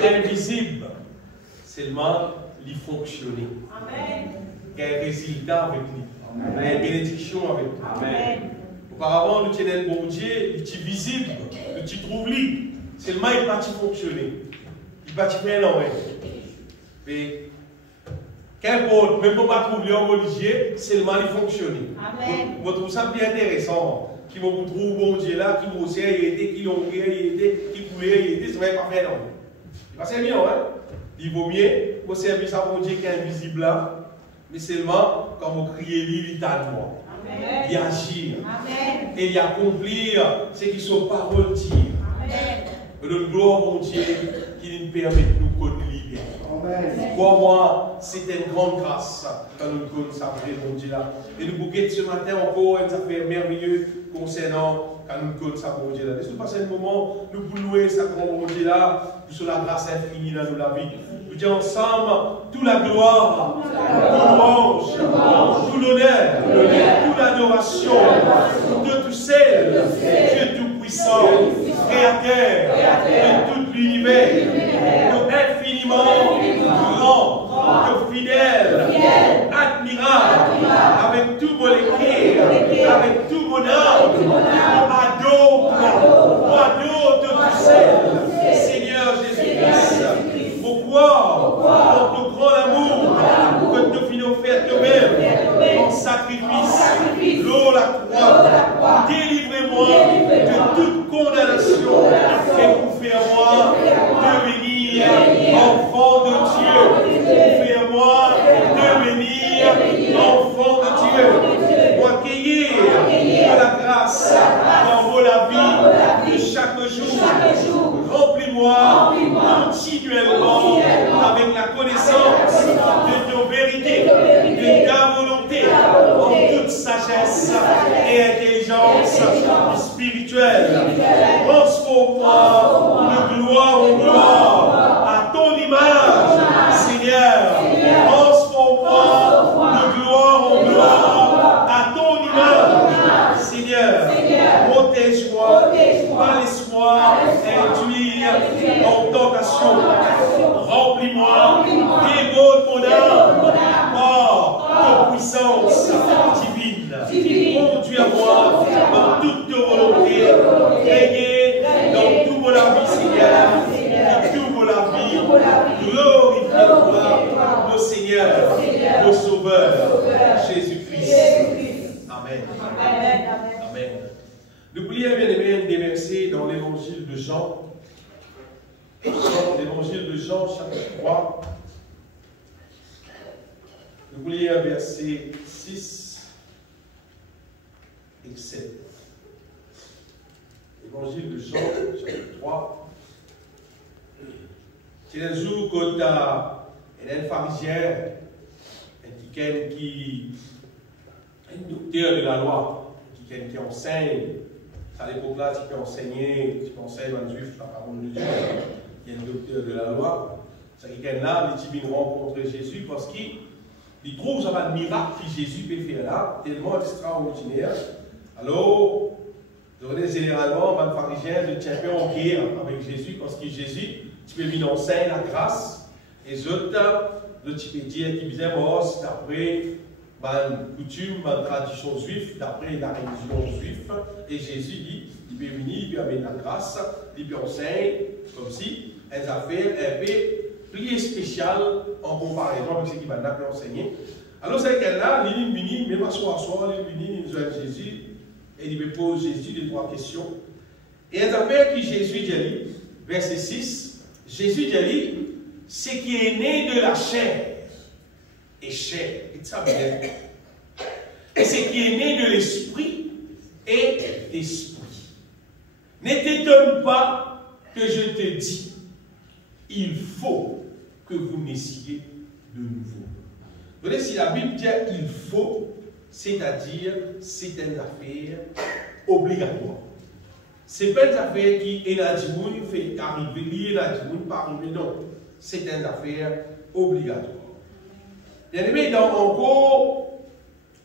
invisible, seulement il fonctionner. Amen. Il y a un résultat avec lui. Il y a une bénédiction avec lui. Amen. Auparavant, nous tenons le bon Dieu, il est visible, il est trouve lui. Seulement il va fonctionner. Il va faire l'envers. Mais qu'importe, même pour ne pas trouver un bon Dieu, seulement il fonctionne. Amen. Vous trouvez ça bien intéressant. Qui vous trouve bon Dieu là, qui vous sert, il était, qui l'ont il était, qui coulait, il était, ça ne va pas faire l'envers. Parce que c'est bien, hein? Il vaut mieux vous servir ça pour Dieu qui est invisible là, mais seulement quand vous criez lui, il t'a de moi. Amen. Il agir. Amen. Et il accomplir ce qui sont paroles dire. Amen. Le gloire mon Dieu qui nous permet de nous connaître bien. Pour moi, c'est une grande grâce quand nous connaissons mon Dieu là. Et nous bouquets ce matin encore une affaire merveilleuse concernant quand nous connaissons mon Dieu là. Laissez-nous passer un moment, nous pouvons louer sa grande Dieu là, sur la grâce infinie dans nos la vie. Nous disons ensemble toute la gloire, tout l'ange, tout l'honneur, toute l'adoration, de tout celle, Dieu tout-puissant, créateur de tout l'univers, de infiniment grand, de fidèle, admirable, avec tout mon écrire, avec tout mon âme, adore de tout celle, Seigneur Jésus-Christ. Pourquoi? Pour ton grand amour que tu finis offert toi-même en sacrifice, l'eau, la croix. Délivrez-moi de toute condamnation et pour faire moi devenir enfant de Dieu. Pour faire moi devenir enfant de Dieu. Pour accueillir de la grâce dans la vie de chaque jour. Remplis-moi continuellement avec la connaissance de nos vérités, de ta volonté, en toute sagesse et intelligence spirituelle. Transforme-moi de gloire en gloire à ton image, Seigneur. Transforme-moi de gloire en gloire à ton image, Seigneur. Protège-moi, pas laisse-moi induire en tentation. Remplis-moi, déborde mon âme par ta puissance divine. Conduis-moi dans toute ta volonté. Régner dans toute la vie, Seigneur. Dans toute la vie. Glorifie-toi, mon Seigneur, mon Sauveur, Jésus-Christ. Amen. Amen. Nous prions, bien aimés, des versets dans l'évangile de Jean. Dans l'évangile de Jean, chapitre 3. Nous prions versets 6 et 7. L'évangile de Jean, chapitre 3. C'est un jour quand il y a un pharisien, un docteur de la loi, qui enseigne. À l'époque-là, tu peux enseigner dans le juif, la parole de Dieu. Il y a un docteur de la loi. C'est quelqu'un-là, il vient rencontrer Jésus parce qu'il trouve ça un miracle que Jésus peut faire là, tellement extraordinaire. Alors, généralement, les pharisiens ne tiennent pas en guerre avec Jésus parce que Jésus, tu peux venir enseigner la grâce. Et les autres, tu peux dire qu'ils disaient, c'est d'après une coutume, une tradition juive, d'après la religion juive. Et Jésus dit, il peut venir, il peut amener la grâce, il peut enseigner, comme si, elles affaires un peu plus spéciales en comparaison avec ce qu'il va enseigner. Alors, c'est qu'elle-là, il est venu, même à soir, il est venu, il joint Jésus, et il me pose Jésus des trois questions. Et elles affaires que Jésus dit, verset 6, Jésus dit, ce qui est né de la chair est chair. Et ça bien. Et ce qui est né de l'esprit est esprit. Ne t'étonne pas que je te dis, il faut que vous naissiez de nouveau. Vous voyez, si la Bible dit il faut, c'est-à-dire c'est une affaire obligatoire. Ce n'est pas une affaire qui est là, fait arriver, lié là, pas arriver, non. C'est une affaire obligatoire. Bien aimé, dans encore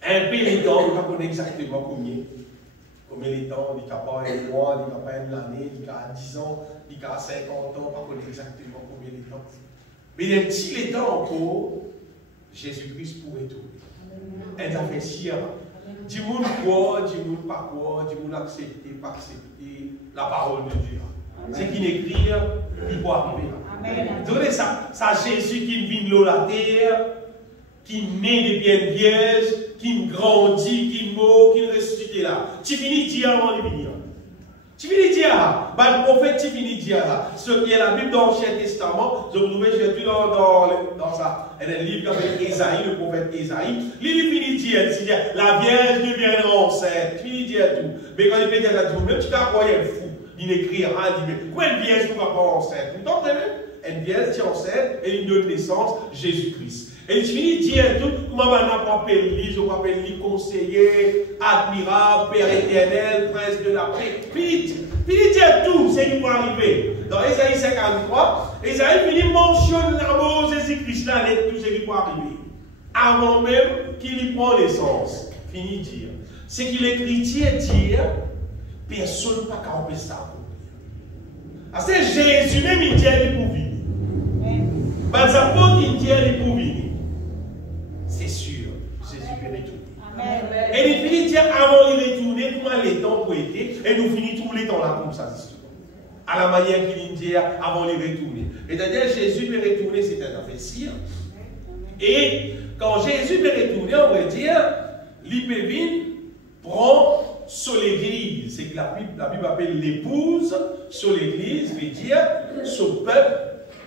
un peu les temps, on ne connaît pas exactement combien. Combien les temps, il n'y a pas un mois, il n'y a pas une année, il y a 10 ans, il a 50 ans, pas connaître exactement combien de temps. Mais il y a un petit temps encore, Jésus-Christ pourrait tourner. Elle a fait si, du monde croit, du monde pas croire, du monde accepter, pas accepter la parole de Dieu. C'est qu'il écrit, il peut arriver. Donnez ça, Jésus qui vient de la terre, qui naît des bien vierges, qui grandit, qui meurt, qui ressuscite là. Tu finis de dire avant de venir. Tu finis de dire là. Le prophète, tu finis de dire là. Ce qui est la Bible dans l'Ancien Testament, je vous trouvez surtout dans ça. Il y a un livre qui s'appelle Ésaïe, le prophète Ésaïe. Il finit de dire, la Vierge deviendra enceinte. Tu finis de dire tout. Mais quand il fait dire ça, même tu t'as croyé fou. Il écrit, il dit, mais quoi une Vierge ne va pas enceinte? Vous comprenez? Une Vierge qui est enceinte et il donne naissance Jésus-Christ. Et il finit de dire tout, comment on appelle lui, je m'appelle lui conseiller, admirable, Père éternel, prince de la paix. Finit de dire tout, c'est qui va arriver. Dans Ésaïe 53, Ésaïe finit de mentionner l'amour de Jésus-Christ là, tout ce qui va arriver. Avant même qu'il y prend naissance. Finit de dire. C'est qu'il écrit dire, personne n'a pas qu'à ça. C'est Jésus même qui dit pour venir. Pas ça pour qu'il dit pour venir. C'est sûr, Jésus peut retourner. Et il finit de dire avant de retourner, comment les temps pour être, et nous finissons tous les temps là comme ça. À la manière qu'il dit avant de retourner. C'est-à-dire Jésus peut retourner, c'est un affaire sûr. Et quand Jésus peut retourner, on va dire, l'Ipévine prend sur l'église. C'est que la Bible appelle l'épouse sur l'église, veut dire sur peuple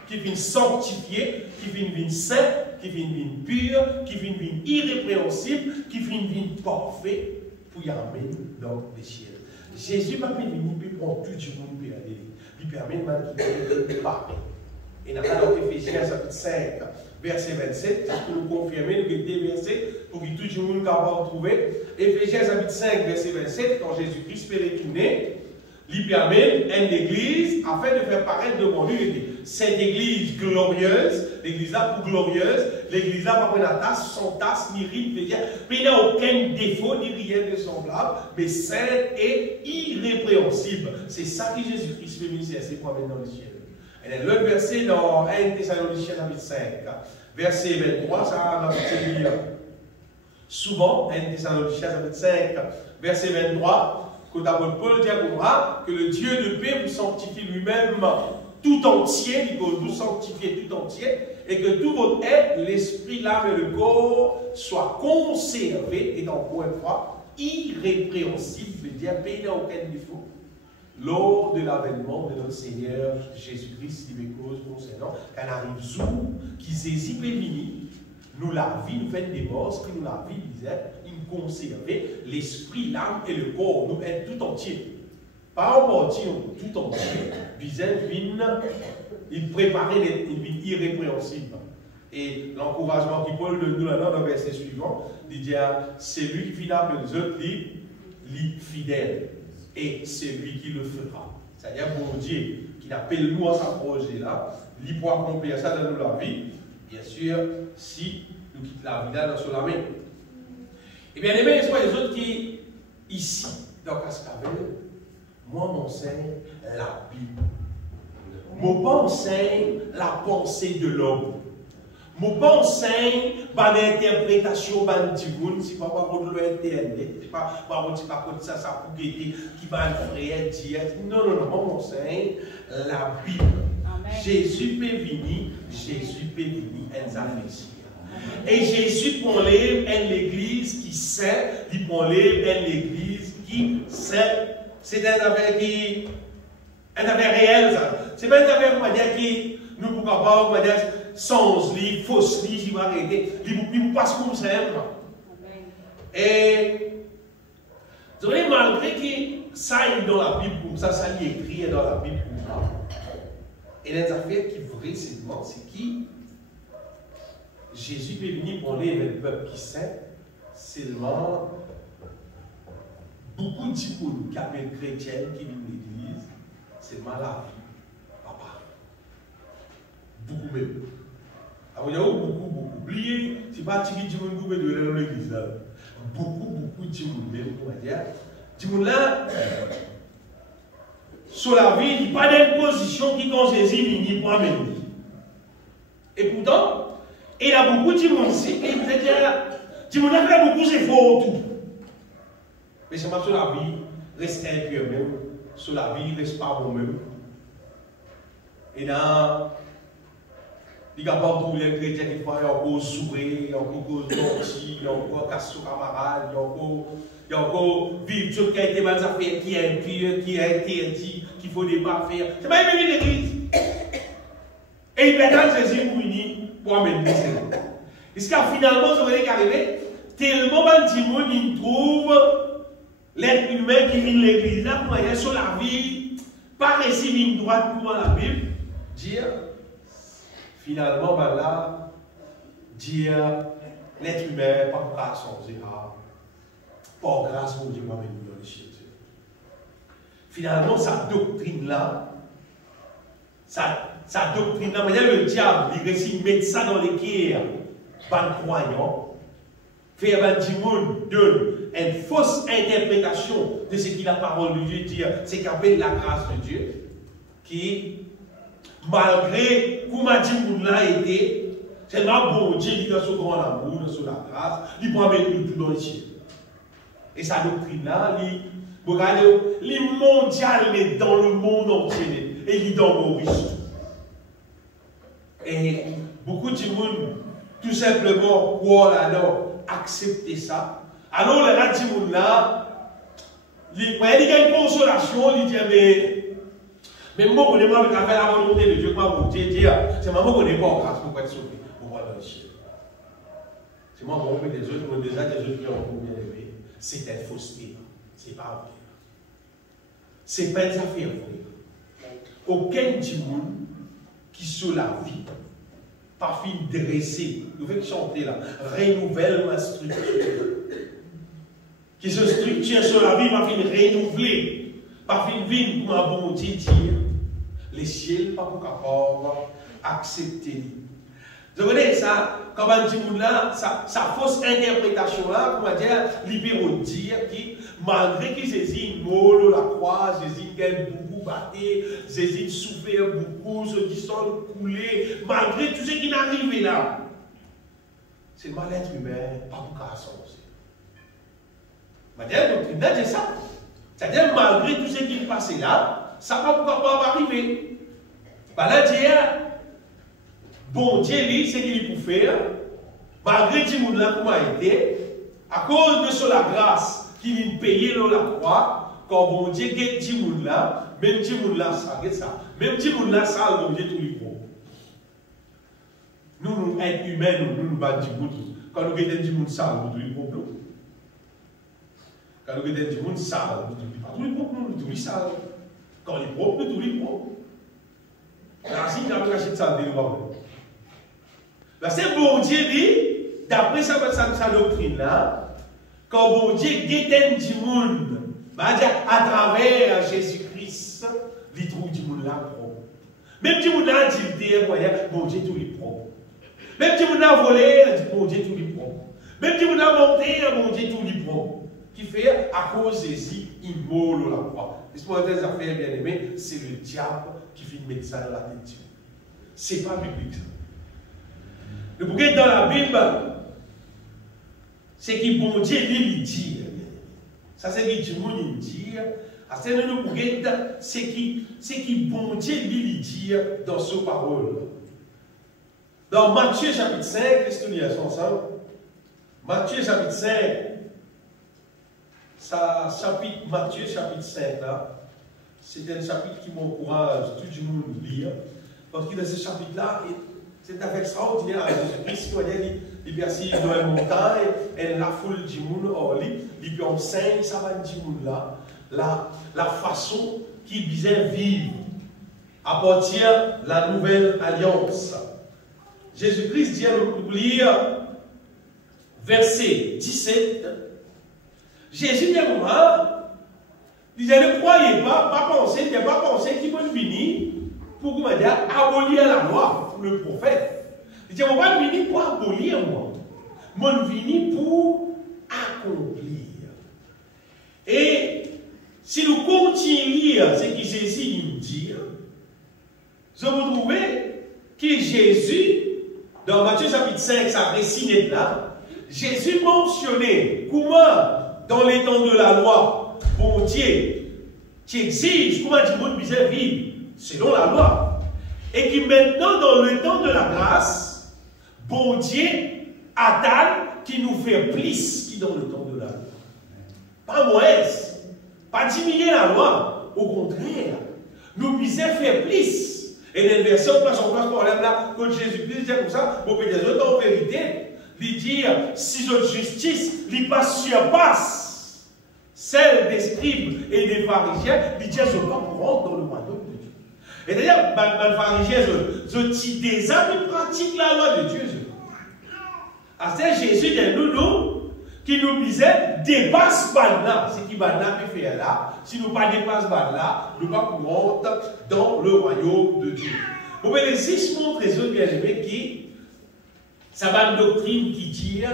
qui vient sanctifié, qui vient saint, qui vient pur, qui vient irrépréhensible, qui vient parfait pour y amener dans les cieux. Jésus m'a venu pour prendre tout le monde pour aller. Il permet de parler. Et dans Éphésiens chapitre 5, verset 27, pour nous confirmer que des versets pour que tout le monde puisse trouver. Éphésiens chapitre 5, verset 27, quand Jésus-Christ peut retourner, il permet à une église afin de faire paraître devant lui cette église glorieuse, l'église là pour glorieuse, l'église là pas la tasse, sans tasse, ni ride, mais il n'y a aucun défaut, ni rien de semblable, mais sainte et irrépréhensible. C'est ça que Jésus-Christ fait venir, c'est pour amener dans le ciel. Et l'autre verset dans 1 Thessaloniciens chapitre 5, verset 23, ça va vous lire souvent, 1 Thessaloniciens chapitre 5, verset 23, que d'abord Paul dit que le Dieu de paix vous sanctifie lui-même tout entier, il peut vous sanctifier tout entier, et que tout votre être, l'esprit, l'âme et le corps soient conservés, et encore une fois, irrépréhensibles, veut dire pays n'a aucun défaut, lors de l'avènement de notre Seigneur Jésus-Christ, qui me cause concernant, qu'elle arrive jour, qui saisit Pévini, nous la vie, nous fait des morts, qui nous la vie, disait, il conserver l'esprit, l'âme et le corps, nous être tout entier. Pas en partie, tout entier. Il préparait, il vient irrépréhensible. Et l'encouragement qui Paul nous donne dans le verset suivant, il dit, c'est lui qui finit avec les autres, il fidèle. Et c'est lui qui le fera. C'est-à-dire, pour Dieu, qui appelle nous à sa projet là, il pourra accomplir ça dans la vie, bien sûr, si nous quittons la vie là dans son main. Et bien, aimés, soit les autres qui, ici, dans Cascavel, moi, m'enseigne la Bible. Moi, m'enseigne la pensée de l'homme. Moi, m'enseigne l'interprétation de l'homme. Si pas contre l'internet, si pas contre ça, ça pour qui va le frère dire. Non, moi, m'enseigne la Bible. Amen. Jésus peut venir, elle s'affectionne. Et Jésus prend l'église qui sait, il prend l'église qui sait. C'est un affaire qui est réel, ça. C'est pas une affaire, on va dire, qui nous ne pouvons pas, on va dire, sans lit, fausse lit, il va arrêter. Il passe comme ça. Et, vous voyez, malgré que ça est dans la Bible comme ça y est écrit dans la Bible comme ça. Et les affaires qui vraient, c'est qui Jésus peut venir pour les peuple qui sait, seulement beaucoup de gens qui appellent chrétiens qui vivent l'église, c'est mal la vie, papa. Beaucoup même. Alors il y a beaucoup. Oubliez, c'est pas Tiki Djimoun qui de l'église. Beaucoup de gens même, on va dire. Djimoun là, sur la vie, il n'y a pas d'imposition qui, quand Jésus vient, pour amener. Et pourtant, il y a beaucoup de gens ici, et il dit, a fait beaucoup d'efforts autour. Mais c'est pas sur la vie, reste impur même, sur la vie, reste pas bon même. Et là, il y a pas beaucoup de chrétiens qui font encore sourire, il y a encore tortis, il y a encore casse sur camarade, il y a encore vivre tout ce qui a été mal fait, qui est impur, qui est interdit, qu'il faut ne pas faire. C'est pas une église. Et il perd Jésus pour venir pour amener le Seigneur. Est-ce que finalement, ça va arriver tellement de monde il trouve l'être humain qui vient de l'église là, pour aller sur la vie, pas récit une droite pour la Bible, dire, finalement, ben là, dire l'être humain, pas grâce à Dieu, pas grâce à Dieu, moi-même, dans les cieux. Finalement, sa doctrine là, sa doctrine là, le diable, il réussit à mettre ça dans les cœurs, pas croyants, faire un petit monde donne une fausse interprétation de ce que la parole de Dieu dit, c'est qu'il appelle la grâce de Dieu, qui, malgré comment dit l'a été, c'est là bon Dieu qui dans son grand amour, dans son grâce, il peut mettre tout dans le ciel. Et sa doctrine là, il mondial est dans le monde entier, et il est dans Maurice. Et beaucoup de monde, tout simplement, croient alors, accepter ça. Alors, les gens là, il y a une consolation, il dit, mais moi, je ne connais pas la volonté de Dieu, moi, Dieu dit, c'est moi, je ne connais pas en grâce pour être sauvé, pour voir dans le ciel. C'est moi, je connais des autres, déjà des autres qui ont bien aimé. C'est une fausseté. Ce n'est pas vrai. Ce n'est pas une affaire vraie. Aucun monde qui sur la vie, par fin dressé, nous faisons chanter là, renouvelle ma structure. Qui se structure sur la vie, par fin renouveler, par fin vivre pour ma bonté dire, les ciels pas pour capable accepter. Vous voyez ça, comme un petit monde là, sa fausse interprétation là, comment dire, libéraux dire qui, malgré que Jésus mort la croix, Jésus gagne beaucoup batté, Jésus souffert beaucoup, se dissolve, coulé, malgré tout ce qui n'arrive là. C'est le mal-être humain, pas pour qu'à sens. La doctrine c'est ça. C'est-à-dire, malgré tout ce qui est passé là, ça ne va pas arriver. Là, dire, bon Dieu, c'est ce qu'il peut faire, malgré tout le monde là, comment il été, à cause de la grâce qu'il a payé dans la croix, quand bon Dieu get tout le monde là, même tout le monde là, ça, même tout le monde là, ça, bon Dieu, tout le monde. Nous, êtres humains, nous battons du monde. Quand nous avons du monde sale, nous avons du problème. Quand nous avons du monde sale, nous avons du problème, nous avons du sale. Quand il est propre, nous avons du problème. La racine n'a pas caché de ça, là, c'est bon Dieu dit, d'après sa doctrine là, quand bon Dieu guette du monde, à travers Jésus-Christ, il trouve du monde là propre. Même du monde là, il bon Dieu tout est propre. Même si vous avez volé, bon Dieu tout est propre. Même si vous avez monté, bon Dieu tout est propre. Qui fait à cause de Jésus, il molle la croix. L'histoire des affaires bien aimées, c'est le diable qui fait mettre ça dans la tête. Ce n'est pas biblique ça. Le bouquet dans la Bible, c'est que bon Dieu lui dit. Ça c'est ce que tout le monde dit. C'est le bouquet, c'est que bon Dieu lui dit dans sa parole. Dans Matthieu chapitre 5, qu'est-ce que nous lisons ensemble? Matthieu chapitre 5, Matthieu chapitre 5 là, c'est un chapitre qui m'encourage tout le monde à lire. Parce que dans ce chapitre-là, c'est avec extraordinaire avec Jésus-Christ. Il est assis dans une montagne, et la foule du monde, il lui enseigne, ça va du monde là, la façon qu'il visait vivre à partir de la nouvelle alliance. Jésus-Christ dit à nous lire verset 17. Jésus dit à moi, il dit, ne croyez pas penser qu'il va venir pour abolir la loi pour le prophète. Il dit, on va venir pour abolir moi. On va venir pour accomplir. Et si nous continuons à lire ce qui Jésus nous dit, je vous trouve que Jésus, dans Matthieu chapitre 5, ça récit là, Jésus mentionnait comment, dans les temps de la loi, bon Dieu, qui exige comment du monde puisse vivre selon la loi, et qui maintenant, dans le temps de la grâce, bon Dieu attend qui nous fait plus que dans le temps de la loi. Pas moins, pas diminuer la loi, au contraire, nous puissions faire plus. Et dans le verset, on passe en place pour aller là, quand Jésus-Christ dit comme ça, pour peut-être en vérité, lui dire, si votre justice, lui passe surpasse celle des scribes et des pharisiens, lui dit, je ne vais pas pour rentrer dans le royaume de Dieu. Et d'ailleurs, les pharisiens, je dis déjà, ils pratiquent la loi de Dieu. C'est Jésus de nous, qui nous disait, dépasse là, ce qui va peut faire là. Si nous ne dépassons pas là, nous ne pouvons pas rentrer dans le royaume de Dieu. Vous pouvez les 6 montres les autres bien aimés qui, ça va une doctrine qui dit,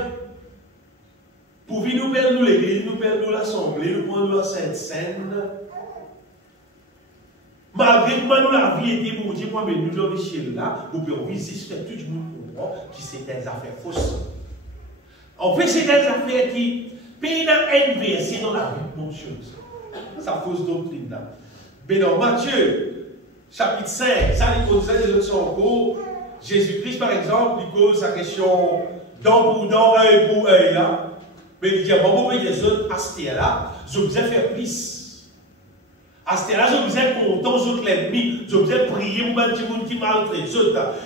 pour nous perdre l'église, nous perdre l'assemblée, nous prendre la Sainte Seine, malgré que nous la vie était pour dire, mais nous dans les ciels là, vous pouvez visiter tout le monde comprend que c'est des affaires fausses. En fait, c'est des affaires qui, pays inversé dans la vie, mon Dieu. Ça fausse doctrine là. Mais dans Matthieu, chapitre 5, ça, il cause des autres sont en cours. Jésus-Christ, par exemple, il cause sa question dent pour dent, œil pour œil là. Mais il dit, bon, des autres, à ce là, je vous ai fait plus. À ce là, je vous ai content, je vous ai l'ennemi, je vous ai prié pour un petit monde qui maltraite.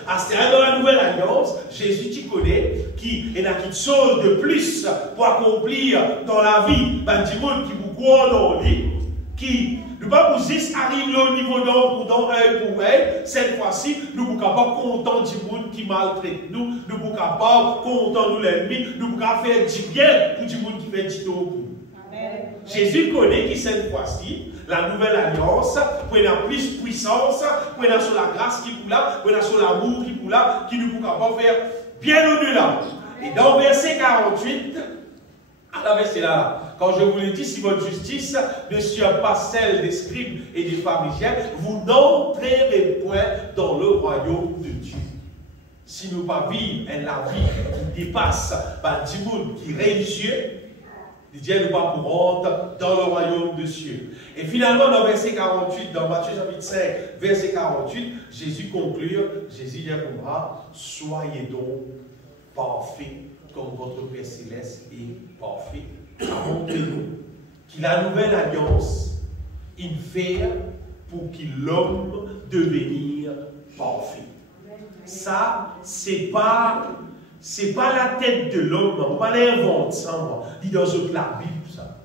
À ce là, dans la nouvelle alliance, Jésus, tu connais, qui est quelque chose de plus pour accomplir dans la vie, un petit monde qui vous croit dans lui, qui ne pas vous juste arriver au niveau d'homme pour œil pour œil, cette fois-ci, nous ne sommes pas contents du monde qui maltraite nous, nous ne sommes pas contents de l'ennemi, nous ne sommes pas faire du bien pour du monde qui fait du tort pour nous. Jésus connaît que cette fois-ci, la nouvelle alliance, pour avoir plus de puissance, pour avoir sur la grâce qui est là, pour avoir sur l'amour qui est là, qui ne peut pas faire bien au-delà. Et dans verset 48, à la verset là, quand je vous l'ai dit, si votre justice ne surpasse celle des scribes et des pharisiens, vous n'entrerez point dans le royaume de Dieu. Si nous pas vivons la vie qui dépasse du monde qui est religieux, Dieu nous va pour rentrer dans le royaume de Dieu. Et finalement, dans verset 48, dans Matthieu chapitre 5, verset 48, Jésus conclut, Jésus répondra, soyez donc parfaits comme votre Père Céleste est parfait. Montrez-nous que la nouvelle alliance, il fait pour que l'homme devenir parfait. Ça, c'est pas la tête de l'homme, on ne va pas l'inventer ça. Il dans la Bible, ça.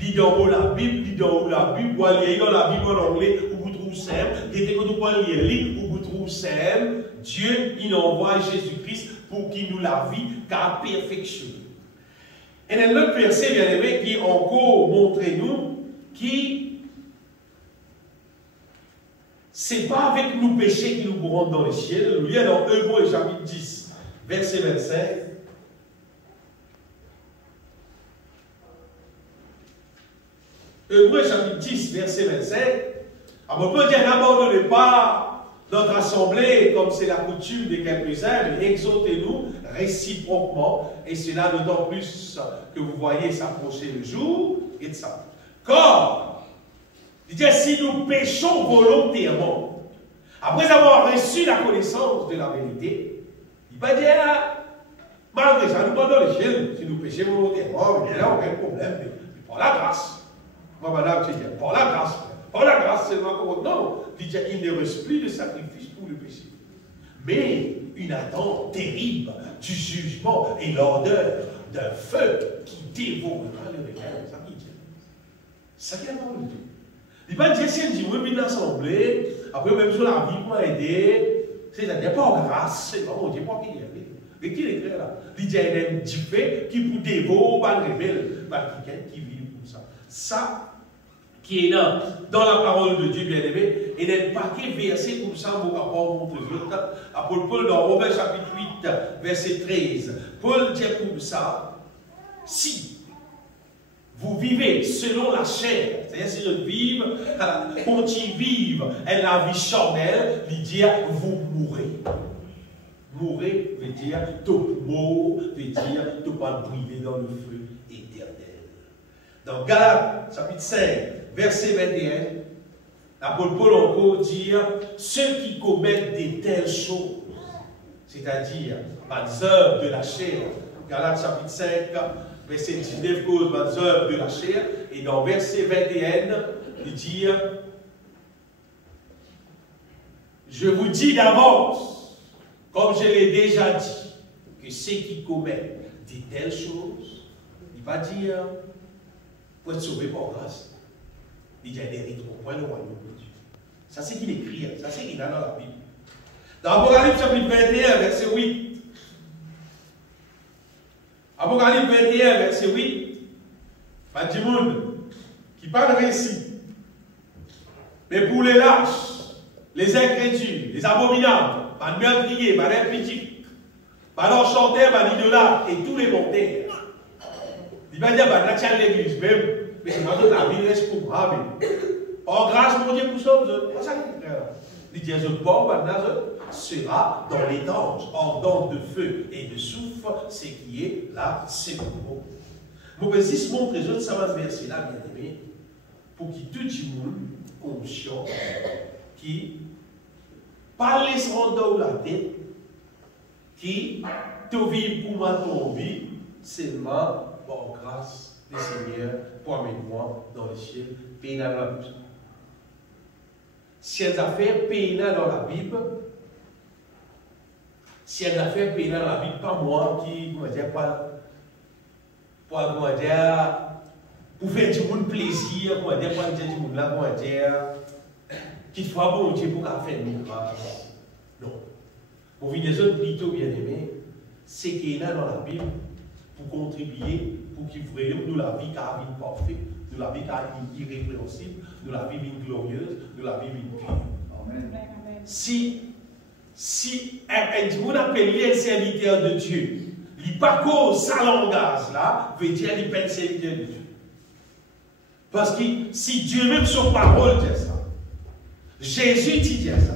Il dans la Bible, il dans la Bible, ou aller dans la Bible en anglais, où vous trouvez simple, et quand vous pouvez lire, où vous trouvez simple, Dieu, il envoie Jésus-Christ pour qu'il nous la vie qu'à perfection. Et dans l'autre verset, bien aimé, qui encore montre-nous qui c'est pas avec nos péchés qui nous rentrent dans le ciel. Nous lisons dans Hébreux chapitre 10, verset 25. Hébreux chapitre 10, verset 25. On peut dire n'abandonnez pas notre assemblée, comme c'est la coutume de quelques-uns, mais exhortez-nous réciproquement, et cela d'autant plus que vous voyez s'approcher le jour, et de ça. Car, il dit, si nous péchons volontairement, après avoir reçu la connaissance de la vérité, il va dire, malgré ça, nous pendant le ciel, si nous péchons volontairement, il n'y a aucun problème, mais par la grâce. Moi, madame, tu dis, par la grâce. Par la grâce seulement. Non, il ne reste plus de sacrifice pour le péché. Mais une attente terrible du jugement et l'odeur d'un feu qui dévorera le réel. Ça qui dit. Ça qui est bon. Il va dire, si on dit, oui, l'assemblée, après même sur la vie pour aider, c'est-à-dire pas en grâce, c'est pas mon Dieu, pas qu'il y a. Mais qui l'écrit là? Il dit, il y a un petit fait qui peut dévorer, pas révèle, quelqu'un qui vit comme ça. Ça, qui est là, dans la parole de Dieu, bien aimé, et d'un paquet versé comme ça, mon rapport montre l'autre. Apôtre Paul, dans Romains chapitre 8, verset 13, Paul dit comme ça, si vous vivez selon la chair. C'est-à-dire, si je vive, quand tu vives la vie charnelle, il dit, vous mourrez. Mourir veut dire, te mort, veut dire, te pas brûler dans le feu éternel. Dans Galates, chapitre 5, verset 21, l'apôtre Paul encore dit, ceux qui commettent de telles choses, c'est-à-dire, les œuvres de la chair, Galates, chapitre 5, verset 19, cause les œuvres de la chair, et dans verset 21, il dit, je vous dis d'avance, comme je l'ai déjà dit, que ceux qui commettent de telles choses, il va dire, pour être sauvé par grâce, il y a des rites au point le royaume de Dieu. Ça c'est qu'il écrit, ça c'est qu'il a dans la Bible. Dans Apocalypse chapitre 21, verset 8. Apocalypse 21, verset 8. Il y a du monde qui parle ici. Mais pour les lâches, les incrédules, les abominables, les meurtriers, les impudiques, les enchanteurs, les idolâtres et tous les mortels. Il va dire, que l'église même, mais dans la vie reste pour moi. En grâce, mon Dieu, pour ça, c'est ça qu'il fait. Il dit, je bon, sera dans les danges, en dents de feu et de soufre, ce qui est là, c'est bon. Mon petit montre les autres, ça va se verser là, bien aimé, pour qu'il tout le monde conscient, qui pas les rendre dans la tête, qui te vit pour ma ton vie, seulement par grâce du Seigneur, pour amener moi dans les cieux, pays dans la Bible. Si elles ont fait pays dans la Bible, si elles ont fait pays dans la Bible, pas moi qui, comment dire, comment dire, pour faire du monde plaisir, comment dire, pour dire du monde là, comment dire, qu'il soit bon Dieu pour qu'elle fasse une grâce. Non. Pour venir des autres plutôt bien aimés, c'est qu'il y a dans la Bible pour contribuer, pour qu'il voyons nous la vie qui a une parfaite, nous la vie qui a une irrépréhensible, nous la vie une glorieuse, nous la vie une pure. Amen. Si un monde appelé un serviteur de Dieu, il n'est pas cause sa langage là, veut dire qu'il n'est pas un serviteur de Dieu. Parce que si Dieu même son parole dit ça, Jésus dit ça,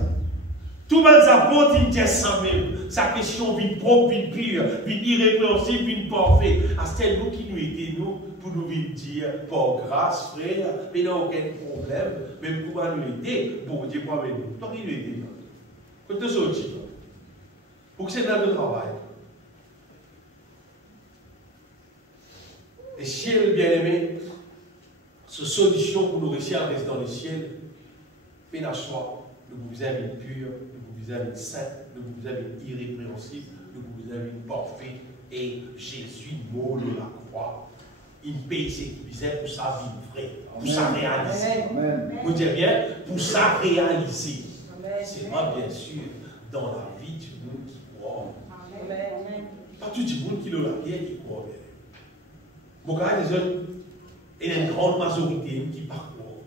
tout le monde apôtres dit ça même, sa question vient propre, vient pure, vient irrépréhensible, vient parfaite. C'est nous qui nous aidons pour nous dire, par grâce, frère, mais il n'y a aucun problème, même pour nous aider, pour Dieu pour nous. Tant qu'il nous aide, pour te sortir, pour que c'est dans le travail. Et ciel bien-aimé, ce solution pour nous réussir à rester dans le ciel, fait la choix, nous vous avez une pure, nous vous avez une sainte, nous vous avez une irrépréhensible, nous vous avez une parfaite, et Jésus mort de la croix. Il paye ce qu'il disait pour sa vie vraie, pour sa réaliser. Vous dites bien, pour sa réaliser. C'est pas bien sûr dans la vie du monde qui croit. Pas tout le monde qui l'a la qui croit. Bon, quand les autres, il y a une grande majorité qui parcourt.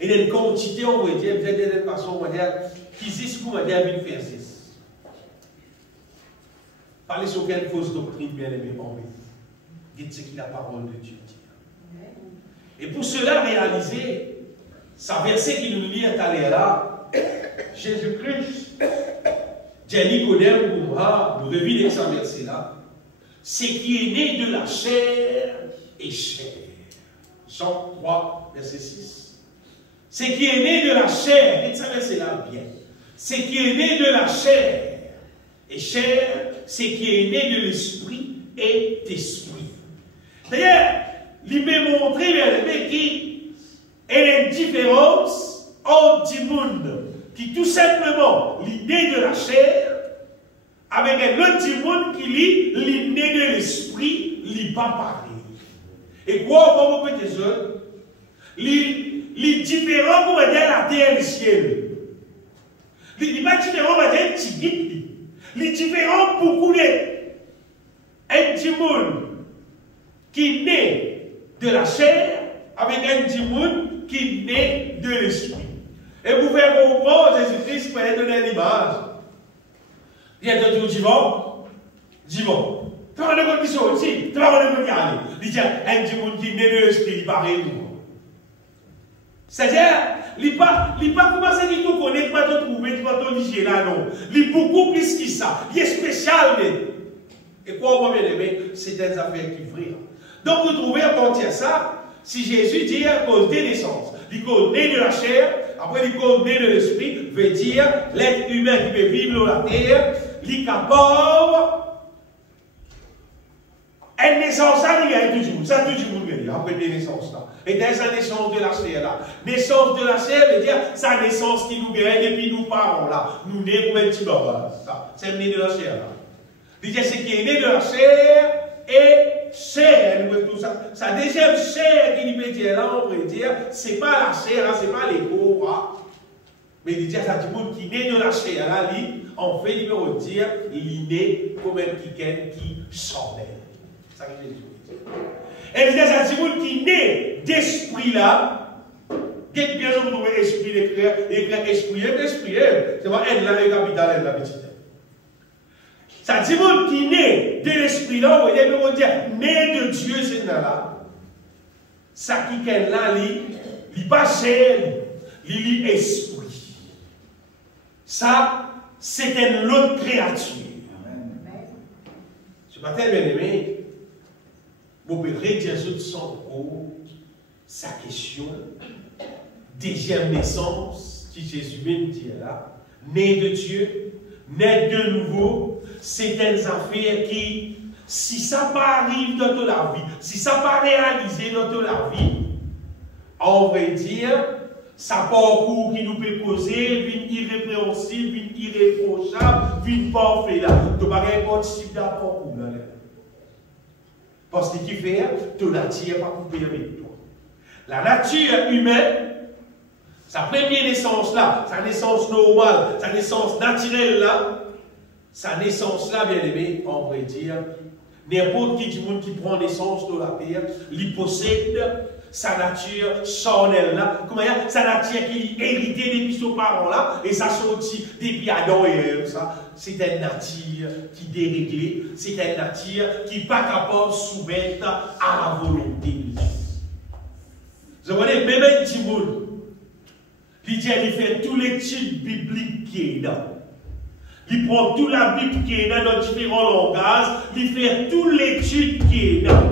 Il y a une quantité, on va dire, peut-être d'une façon, on va dire, qui disent qu'on va dire, une faire cesse. Parlez sur quelle fausse doctrine, bien aimé, en vrai. Dites ce que la parole de Dieu dit. Et pour cela réaliser, ça verset qui nous lit à là, Jésus-Christ, Dieu Nicodème, nous révèle ce verset là. Ce qui est né de la chair est chair. Jean 3, verset 6. Ce qui est né de la chair, et ça verset là bien. Ce qui est né de la chair est chair, ce qui est né de l'esprit est esprit. D'ailleurs, il m'a montré, qu'il y a une différence entre du monde qui tout simplement est né de la chair avec un autre monde qui lit l'hymne de l'esprit, lit pas pareil. Et quoi, on peut dire ça? Les différents, on va dire la terre et le ciel. Les pas différents, on va dire tigit. Les différents, beaucoup de monde qui naît de la chair avec un monde qui naît de l'esprit. Et vous faites comprendre, Jésus-Christ peut donner l'image. Il y a d'autres divans. Tu vas voir qui sont aussi. Tu vas voir qui aller. Il dit, un petit monde qui n'est de l'esprit, il paraît nous. C'est-à-dire, il pas commencé à nous connaître, pas te trouver, tu vas te dire là, non. Il est beaucoup plus que ça. Il est spécial, mais. Et quoi, on va bien aimer, c'est des affaires qui vrient. Donc, vous trouvez à partir de ça, si Jésus dit à cause des naissances, il cause né de la chair, après il cause né de l'esprit, veut dire l'être humain qui peut vivre sur la terre, il est capable. Une naissance, ça, il y a toujours. Ça, toujours, après des naissances là. Et dans sa naissance de la chair là. Naissance de la chair veut dire sa naissance qui nous gagne depuis nous parents là. Nous nés comme un petit baba. C'est né de la chair là. Il dit ce qui est né de la chair et chair. Sa deuxième chair qui peut dire là, on peut dire, c'est pas la chair là, c'est pas l'écho là. Mais il dit ça du monde qui est né de la chair là, en fait, il veut dire, il est né comme un qui s'en est. Ça que Jésus dit. Et il dit ça du monde qui est né d'esprit là. Qu'est-ce bien sûr vous trouvez esprit l'écrire esprit, c'est pas elle là, le capital, elle la petite. Ça dit monde qui est né de l'esprit là, vous voyez, on dire né de Dieu, c'est là. Ça qui est là, il pas chair, il est esprit. Ça, c'est une autre créature. Je m'attends bien aimé. Vous pouvez redire de son cours sa question. Deuxième naissance, qui Jésus même dit là, né de Dieu, né de nouveau, c'est des affaires qui, si ça pas arrive dans toute la vie, si ça pas réalisé dans toute la vie, on va dire, ça parcours qui nous peut causer, une irrépréhensible, une irréprochable, une parfaite là. Tu n'as pas un participe d'un parcours là. Parce que qui fait, ton nature pas coupée avec toi. La nature humaine, sa première naissance là, sa naissance normale, sa naissance naturelle là, sa naissance là, bien aimé, on va dire, n'importe qui du monde qui prend naissance de la terre, il possède sa nature charnelle là, comment dire, sa nature qui est héritée depuis ses parents là, et ça sortit depuis Adam et Ève, ça, c'est une nature qui est déréglée, c'est une nature qui n'est pas capable de soumettre à la volonté de Dieu. Vous voyez, même un petit monde, il fait toute l'étude biblique qui est là. Il prend toute la Bible qui est là dans différents langages, il fait toute l'étude qui est là.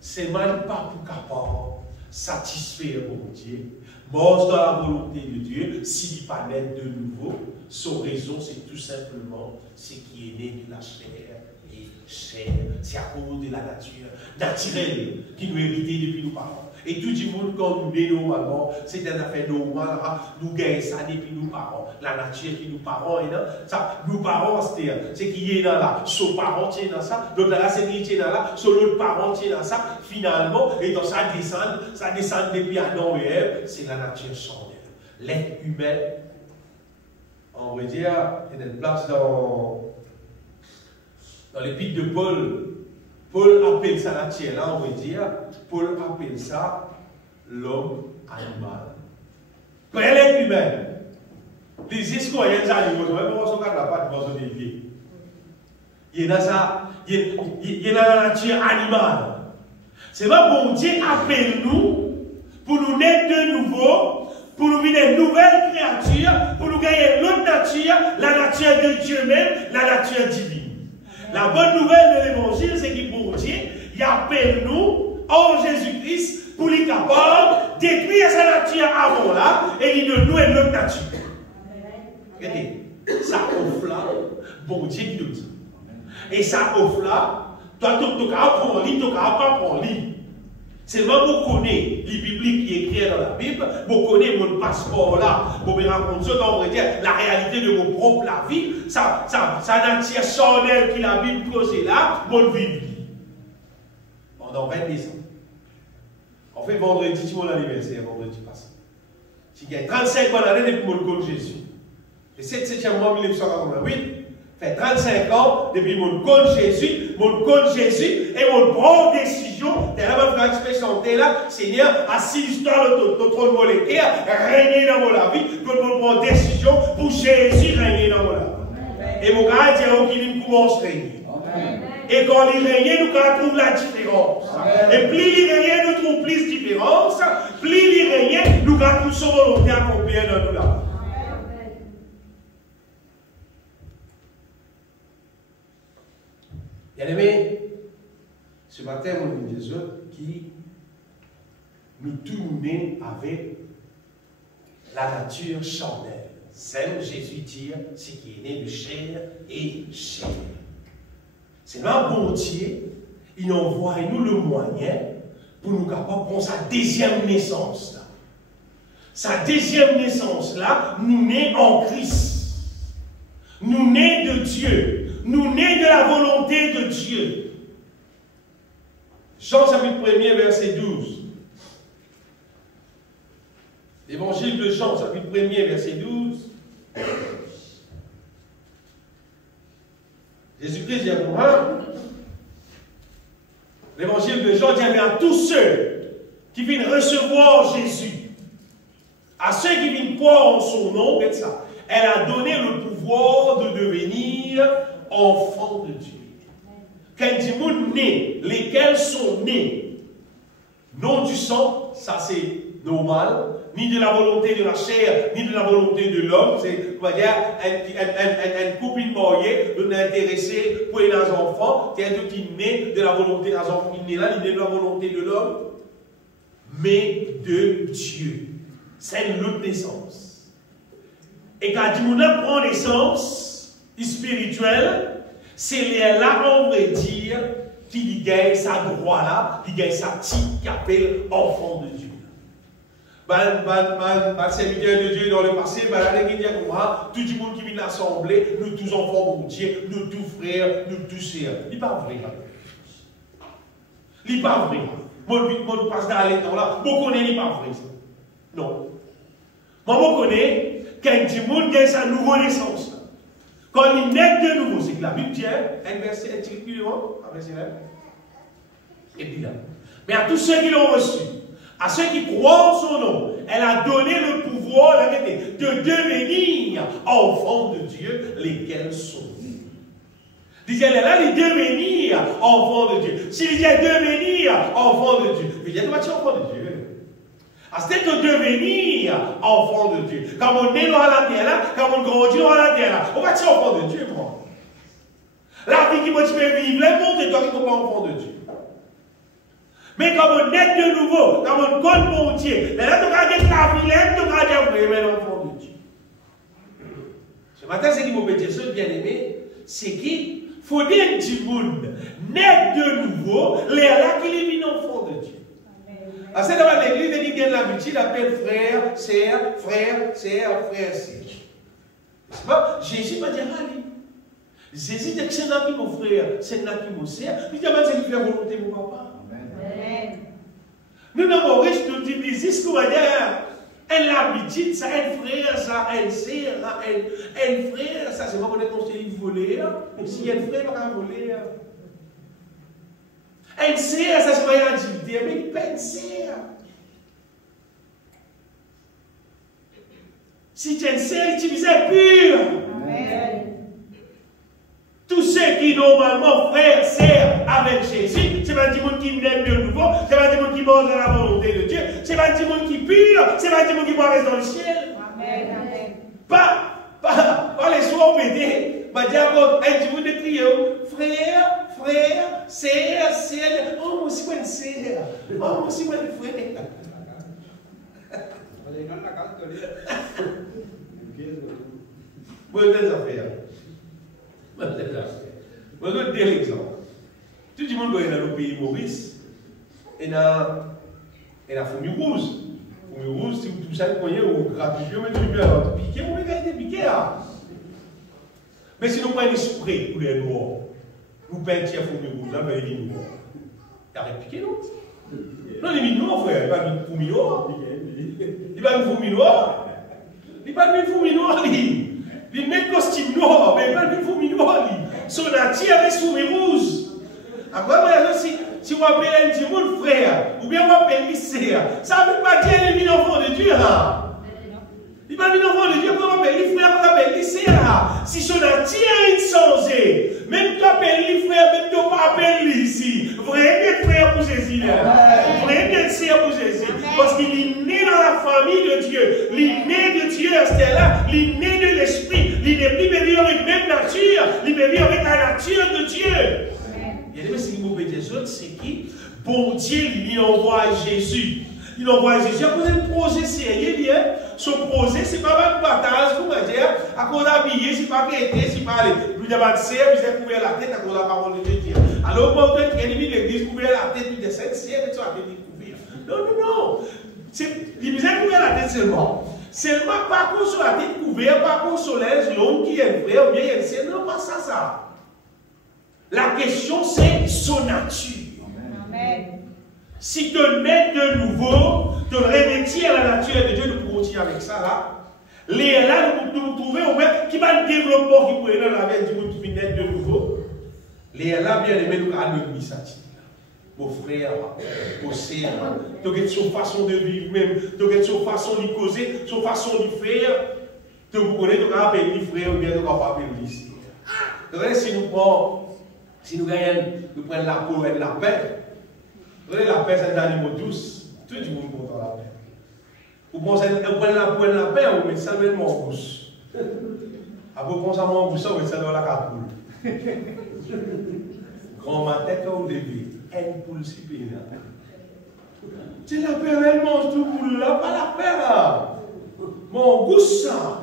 C'est mal pas pour capable satisfaire mon Dieu, mort dans la volonté de Dieu, s'il n'est pas né de nouveau, son raison c'est tout simplement ce qui est né de la chair et chair. C'est à cause de la nature naturelle qui nous hérite depuis nos parents. Et tout le monde, quand nous nés normalement, c'est une affaire normale, nous gagnons ça depuis nos parents. La nature qui nous parents est là, ça, nos parents, c'est qui est là, son parent tient dans ça, l'autre là, c'est qui tient dans là, son autre parent tient dans ça, finalement, et dans ça descend depuis Adam et Ève, c'est la nature charnelle. L'être humain, on va dire, il y a une place dans l'épître de Paul. Paul appelle ça la nature, là, on va dire, Paul appelle ça l'homme animal. Quand il est humain, les historiens des animaux, même si on regarde la patte, on va se dévier. Il y a ça, il y a la nature animale. C'est pas bon Dieu appelle nous pour nous naître de nouveau, pour nous vivre une nouvelle créature, pour nous gagner l'autre nature, la nature de Dieu même, la nature divine. La bonne nouvelle de l'évangile, c'est que bon Dieu, il appelle nous en Jésus-Christ pour les capables d'écrire sa nature avant là et il nous donne notre nature. Regardez, ça offre là, bon Dieu qui nous dit. Et ça offre là, toi, tu n'as pas prendre livre, tu n'as pas prendre livre. Seulement, vous connaissez les bibliques qui écrivent dans la Bible, vous connaissez mon passeport là, vous me racontez on va dire la réalité de vos propres la vie, ça nature charnelle qui la Bible cause là, mon vie. Pendant 20 ans. On fait vendredi, tout mon anniversaire, vendredi passé. Il y a 35 ans d'années depuis mon compte Jésus. Le 7e mois 1988, fait 35 ans depuis mon compte Jésus, et mon grande décision, d'ailleurs, je vais chanter là, Seigneur, assis dans le trône moléculaire, régner dans mon vie, que mon grande décision pour Jésus régner dans mon vie. Et mon gars, il dit, qu'il commence à régner. Et quand il règne, nous trouvons la différence. Et plus il règne, nous trouvons plus de différence. Plus il règne, nous trouvons son volonté accomplie dans nous là. Bien aimé, ce matin, on est des autres qui nous tournons avec la nature charnelle. C'est Jésus dire ce qui est né de chair et chair. C'est là, bon Dieu, il envoie nous le moyen pour nous capables de prendre sa deuxième naissance. Là. Sa deuxième naissance, là, nous nés en Christ. Nous nés de Dieu. Nous nés de la volonté de Dieu. Jean chapitre 1er, verset 12. L'évangile de Jean, chapitre 1er, verset 12. Jésus-Christ dit à moi, l'évangile de Jean dit à tous ceux qui viennent recevoir Jésus, à ceux qui viennent croire en son nom, ça, elle a donné le pouvoir de devenir enfants de Dieu. Quand dit né, lesquels sont nés, non du sang, ça c'est normal, ni de la volonté de la chair, ni de la volonté de l'homme. C'est, on va dire, un couple marié, nous intéressé pour les enfants, c'est un qui naît de la volonté des enfants, il naît là, il naît de la volonté de l'homme, mais de Dieu. C'est une autre naissance. Et quand on prend naissance spirituelle, c'est là, on veut dire, qu'il gagne sa droit là, qu'il gagne sa petite qui appelle enfant de Dieu. Serviteur de Dieu dans le passé, tout le monde qui vient de l'assemblée, nous tous enfants de Dieu, nous tous frères, nous tous sœurs. Il n'est pas vrai. Il n'est pas vrai. Moi, passe dans les temps là, moi, connais, il n'est pas vrai. Non. Moi, je connais qu'un petit monde gagne sa nouvelle naissance. Quand il naît de nouveau, c'est que la Bible dit, un verset, un petit peu devant, et puis là. Mais à tous ceux qui l'ont reçu, à ceux qui croient en son nom, elle a donné le pouvoir de devenir enfants de Dieu, lesquels sont nés. Disait elle là, de devenir enfants de Dieu. S'il disait devenir enfants de Dieu, il dit, tu es enfant de Dieu. C'est de devenir enfant de Dieu. Quand on est dans la terre là, quand on grandit dans la terre là, on va être enfant de Dieu, moi. La vie qui peut vivre, le monde est toi qui n'est pas enfant de Dieu. Mais quand on est de nouveau, quand on connaît mon Dieu, là, tu vas dire la vie, là, tu vas dire vraiment l'enfant de Dieu. Ce matin, c'est qui m'a dit, ce bien-aimé, c'est qu'il faut dire du monde, naître de nouveau, là qu'il est un enfant de Dieu. Parce que dans l'église, il y a l'habitude d'appeler frère, sœur, frère, sœur, frère, sœur. Jésus m'a dit, allez. Jésus dit que c'est là qui mon frère, c'est là qui mon sœur. Il dit, c'est qui fait la volonté de mon papa. Amen. Nous n'avons pas riche d'utiliser ce qu'on va dire. Elle l'habitude, ça, un frère, ça, un sœur, un frère, ça, c'est pas qu'on est conseillé de voler. Si un frère, on va voler. Un sœur, ça, c'est pas une activité, mais il pas une sœur. Si tu es une sœur, tu es pur. Amen. Tous ceux qui normalement frères, sœurs avec Jésus, c'est pas du monde qui naît de nouveau, c'est pas du monde qui mange dans la volonté de Dieu, c'est pas du monde qui pure, c'est pas du monde qui va rester dans le ciel. Amen. Pas les soirs pétés, pas dire un du monde de crier, frère, sœur, oh, moi aussi, moi, une sœur, oh, moi aussi, moi, une frère. Bonne affaire. Je vais donner deux exemples. Tout le monde qui est dans le pays Maurice, il y a la famille rouge. La famille rouge, si vous touchez un poignet ou gratuit, mais tu peux piquer, vous pouvez piquer là. Mais si nous prenons des sprays pour les noirs, vous peintez la famille rouge, là, vous allez noir. Il y a rien piqué, non? Non, il est noir, frère. Il va venir pour noir. Il va venir pour noir. Il va venir pour noir, il met le costume noir, mais il va venir pour noir. Son attire avec souris rouge. Après, si vous appelez un petit monde frère, ou bien vous appelez lycée, ça ne veut pas dire qu'il est enfant de Dieu. Il va venir enfant de Dieu, vous appelez frère, vous appelez lycée. Si son attire est changé, même tu appelles les frères, même tu pas appelle ici. Vraiment frère pour Jésus. Vraiment sœur pour Jésus. Parce qu'il est né dans la famille de Dieu. Il est né de Dieu, c'est là. Il est né de l'esprit. Il est venu avec la même nature. Il est venu avec la nature de Dieu. Il y a des si vous des autres, c'est qui? Bon Dieu, il envoie Jésus. Il envoie Jésus. Il y a un projet sérieux. Ce projet, ce n'est pas une bataille, à cause d'habiller, ce n'est pas arrêter, ce n'est pas aller. Puis de bâtir, puis de couvrir la tête à cause de la parole de Dieu. Alors, quand on est ennemi de l'église, couvrir la tête, puis de cette ciel, tu vas venir couvrir. Non. Il vient couvrir la tête seulement. Seulement, pas qu'on sur la tête couverte, pas qu'on sur l'aise, l'homme qui est vrai, ou bien il y a ciel. Non, pas ça. La question, c'est son nature. Amen. Si tu nais de nouveau, tu revêtir la nature de Dieu, nous pouvons continuer avec ça là. Là, nous trouvons au même qui va le développement qui pourrait dans la vie du monde qui vient naître de nouveau. Là, bien aimé, nous avons notre initiative. Mon frère, mon sœur, tu as son façon de vivre même, tu as son façon de causer, son façon de faire. Tu connais, tu as appelé frère ou bien tu as appelé ici. Si nous gagnons, nous prenons la peau et la paix. La paix, c'est un animal douce. Tout le monde est content la paix. Vous pensez qu'on prend la peau et la paix, vous mettez ça dans mon bouche. Après, vous pensez à mon bouche, vous mettez ça dans la capoule. Grand matin, quand vous levez, une poule si pénale. C'est la paix, elle mange tout poule là, pas la paix là. Mon bouche, ça.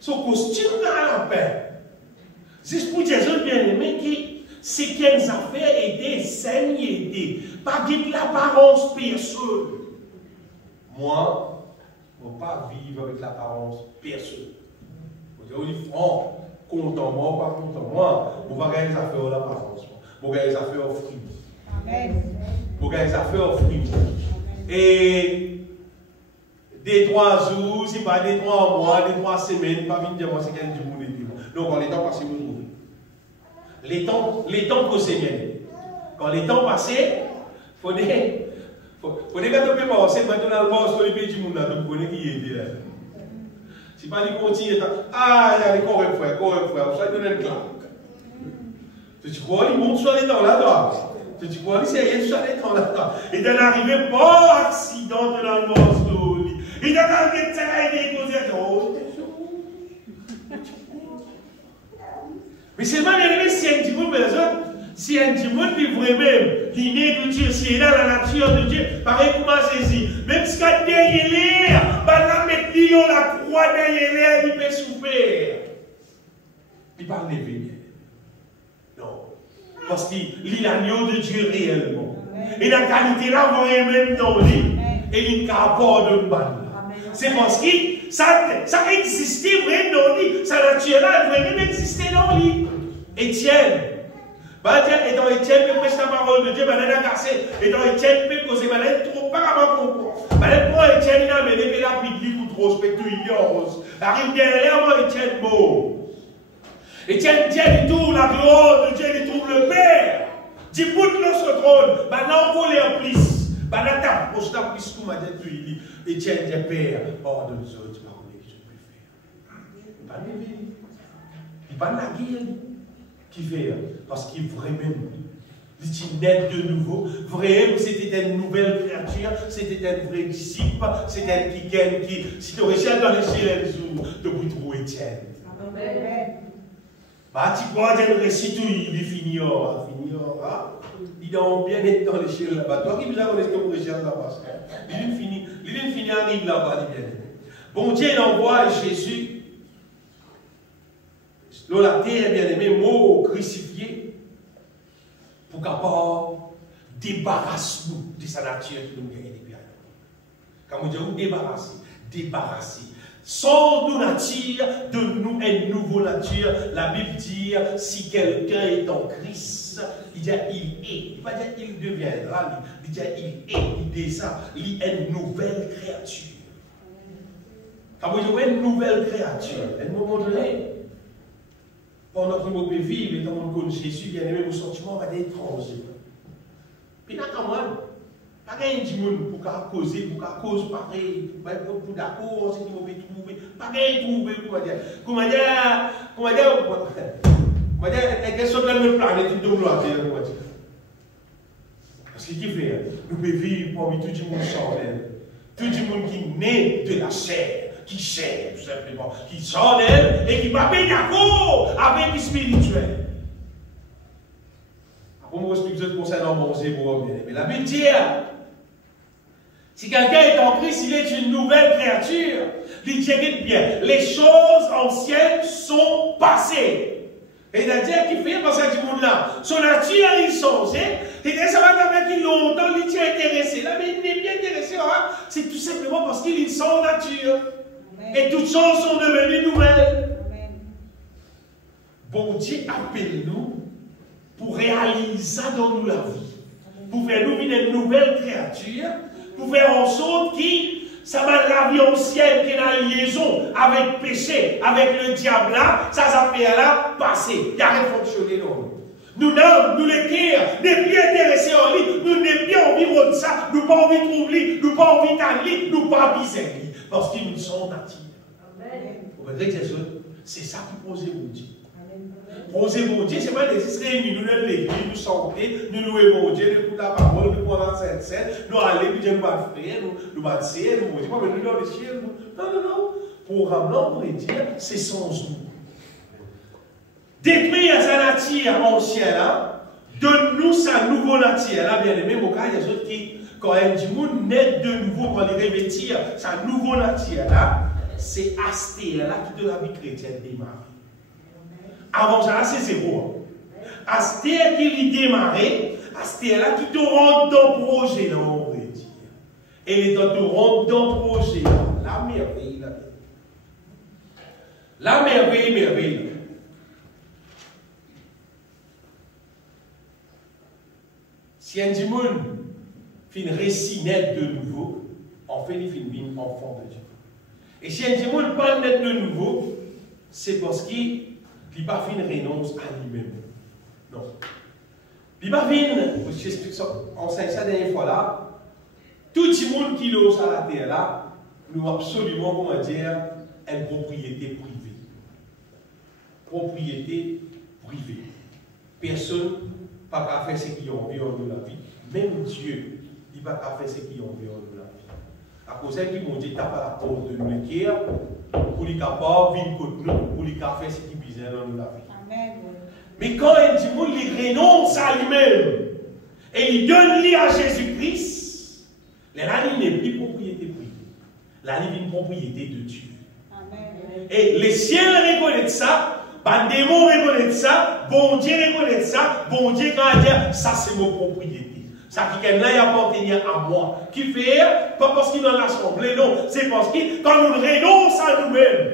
Son costume dans la paix. C'est pour dire, bien aimé, qui. C'est qu'elles affaires aider, saines aider. Pas de l'apparence personne. Moi, je ne vais pas vivre avec l'apparence personne. Vous dites, franc, content moi, pas content moi. Vous va gagner les affaires de l'apparence. Vous gagnez les affaires au fruit. Amen. Vous gagnez les affaires au fruit. Et des 3 jours, si pas des 3 mois, des 3 semaines, pas venir dire moi c'est qu'elle du monde. Donc, on est temps passé vous. Les temps passent bien. Quand les temps passent, il faut que tu puisses passer maintenant le boss, il pays du monde, tu connais qui est là. Si pas les continuer, ah, il y a les corrects frères, ça donne un claque. Tu crois qu'ils montent sur les temps là-dedans. Tu crois qu'ils s'est sur les temps là-dedans. Et d'en arriver par accident de la mort, il y a quelqu'un qui a été posé. Mais c'est pas bien si un démon, si un démon vivrait même, qui naît de Dieu, c'est là la nature de Dieu, pareil comme Jésus. Même si quand derrière l'air, la mettre la croix derrière l'air, il peut souffrir. Il parle de vie. Non. Parce qu'il est l'agneau de Dieu réellement. Et la qualité là, vous voyez même dans lui. Et il capable de balle. C'est parce que ça existait vraiment dans lui. Sa nature là, elle devrait même exister dans lui. Étienne. Et dans Étienne, peut prêcher la parole de Dieu, elle a cassé. Et dans Étienne, peut causer, elle a trop pas avant comprendre. Elle prend Étienne, il a amené la pile pour trop respecter, il est rose. Arrive derrière moi, Étienne beau. Étienne dit, il trouve la gloire de Dieu, il trouve le Père. Dit, bout de ce trône. Maintenant, on voulait en plus. Maintenant, t'as posé ta plus tout, m'a dit, Étienne dit, Père, pardonne-nous, tu m'as connu que je peux faire. Il pas levé. Il pas la guerre. Qui fait, parce qu'il vraiment, il est net de nouveau. Vraiment, c'était une nouvelle créature, c'était un vrai disciple, c'était un qui, si tu recherches dans les ciels un jour, tu peux trouver Étienne. Bah, tu vois, il récit tout, il finit, il doit bien être dans les ciels là-bas. Toi qui me l'as connaissé pour rechercher là-bas. Il finit, arrive là-bas, il bien. Bon Dieu, il envoie Jésus. La terre, bien aimé, mot crucifié, pour capable débarrasser nous de sa nature qui nous gagne depuis. Quand on dit débarrasser. Sans nous nature, de nous une nouvelle nature. La Bible dit, si quelqu'un est en Christ, il dit il est. Il ne va dire il deviendra, il dit il est, il dit ça, il est une nouvelle créature. Quand on dit une nouvelle créature, à un moment donné, pendant que nous pouvons vivre, étant donné que Jésus, bien aimé, nos sentiments vont être étrangers. Puis là, quand même, pas de monde pour causer, pour cause pareil, pour d'accord, c'est qu'on peut trouver, pas de trouver, comment dire, la question de notre plan, pas de gloire à Dieu. Parce qu'il fait, nous pouvons vivre parmi tout le monde charnel. Tout le monde qui naît de la chair, qui chair tout simplement, qui charnel et qui va pas d'accord avec le spirituel. Après, moi, je explique ce concernant manger pour bien. Mais la Bible dit, si quelqu'un est en Christ, il est une nouvelle créature. Il dit bien, les choses anciennes sont passées. Et c'est-à-dire qu'il fait parce que ce monde-là, son nature, il changeait. Et ça va avec longtemps, il est intéressé. Là, mais il n'est bien intéressé. Hein? C'est tout simplement parce qu'il est sans nature. Amen. Et toutes choses sont devenues nouvelles. Amen. Bon Dieu appelle nous pour réaliser ça dans nous la vie. Pour faire nous une nouvelle créature. Pour faire en sorte qui ça va la vie ancienne qui est en liaison avec le péché, avec le diable là, ça fait là passer. Il n'y a rien fonctionné non. Nous, les cœurs, n'est plus intéressés en lui, nous n'est plus envie de ça, nous pas envie de trouver, nous pas envie d'aller, nous pas biser parce qu'ils nous sont natifs. Amen. C'est ça qui pose mon Dieu. Poser mon Dieu, c'est pas des réunis, nous l'église, nous chanter, nous louer mon Dieu, nous écouter la parole, nous prendre la Sainte-Seine, nous aller, nous dire nous battre frère, nous battre sœur, nous dire, mais nous dans les cieux, non. Programme là, on pourrait dire, c'est sans nous. Détruire sa nature ancienne là, donne-nous sa nouvelle nature là, bien aimé, mon cas, il y a des autres qui, quand elle dit, nous naît de nouveau, quand il revêtir sa nouvelle nature là, c'est Astéa là qui de la vie chrétienne démarre. Avant ça, c'est zéro. Astéa qui lui démarrait, Astéa là qui te rentre dans le projet, là, on va dire. Elle est dans te rentre dans le projet, là. La merveille, là. La merveille. Si un dimanche fait un récit net de nouveau, en fait, il fait une enfant de Dieu. Et si un dimanche pas net de nouveau, c'est parce qu'il n'a pas fait une renonce à lui-même. Non. Il n'a pas fait une, j'explique ça, enseigne ça la dernière fois là, tout le monde qui l'ose à la terre là, nous absolument, comment dire, une propriété privée. Propriété privée. Personne n'a pas faire ce qui envie en nous la vie. Même Dieu, il n'a pas faire ce qui envie en nous la vie. À cause de qui mon Dieu tape à la porte de nous l'équerre, pour les capables, vivre contre nous, pour les faire ce qui est bizarre dans nous la vie. Amen. Mais quand un dimanche, il renonce à lui-même et il donne lui à Jésus-Christ, là, il n'est plus propriété privée. Là, il est une propriété de Dieu. Amen. Et les ciels reconnaissent ça, les démons reconnaissent ça, bon Dieu reconnaît ça, bon Dieu quand dire ça c'est mon propriété. Ça qui est là, il appartient à moi. Qui fait, pas parce qu'il est dans l'assemblée, non, c'est parce que quand nous renonçons à nous-mêmes,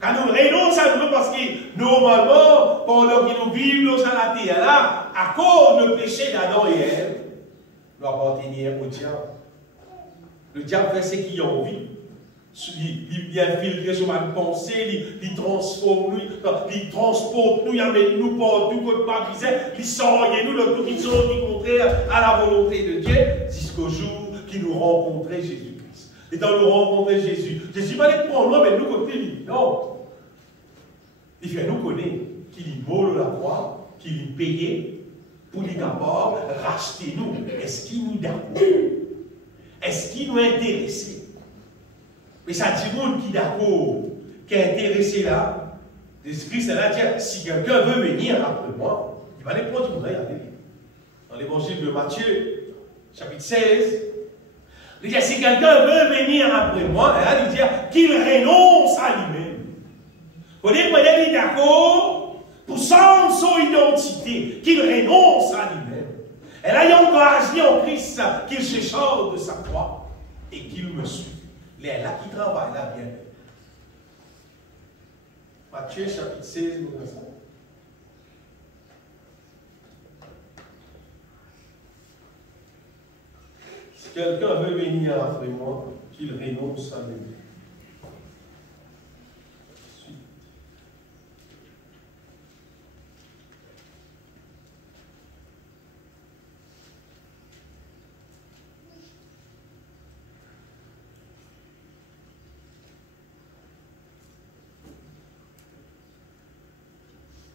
quand nous renonçons à nous-mêmes, parce que normalement, pendant que nous vivons dans la terre là, à cause du péché d'Adam et Ève, nous appartenons au diable. Le diable fait ce qu'il a envie. Il infiltre sur ma pensée, il transforme nous, il transporte nous, il amène nous partout, côté pas brisé, il sort nous le horizon qui contraire à la volonté de Dieu, jusqu'au jour qu'il nous rencontrait Jésus-Christ. Et dans nous rencontrer Jésus, Jésus va aller prendre loin, mais nous côté lui. Non. Il fait nous connaître qu'il est mort à la croix, qu'il est payé pour les d'abord racheter nous. Est-ce qu'il nous d'accord? Est-ce qu'il nous est intéressé? Mais ça dit monde qui est d'accord, qui est intéressé là, l'Esprit c'est là dire si quelqu'un veut venir après moi, il va aller prendre tout le monde. Regardez. Dans l'évangile de Matthieu, chapitre 16, il dit si quelqu'un veut venir après moi, là, il dit qu'il renonce à lui-même. Vous voyez, il est d'accord pour sans son identité, qu'il renonce à lui-même. Et là, il engage en Christ qu'il se charge de sa croix et qu'il me suit. Les là qui travaillent là bien. Matthieu chapitre 16, nous restons. Si quelqu'un veut venir après moi, qu'il renonce à lui.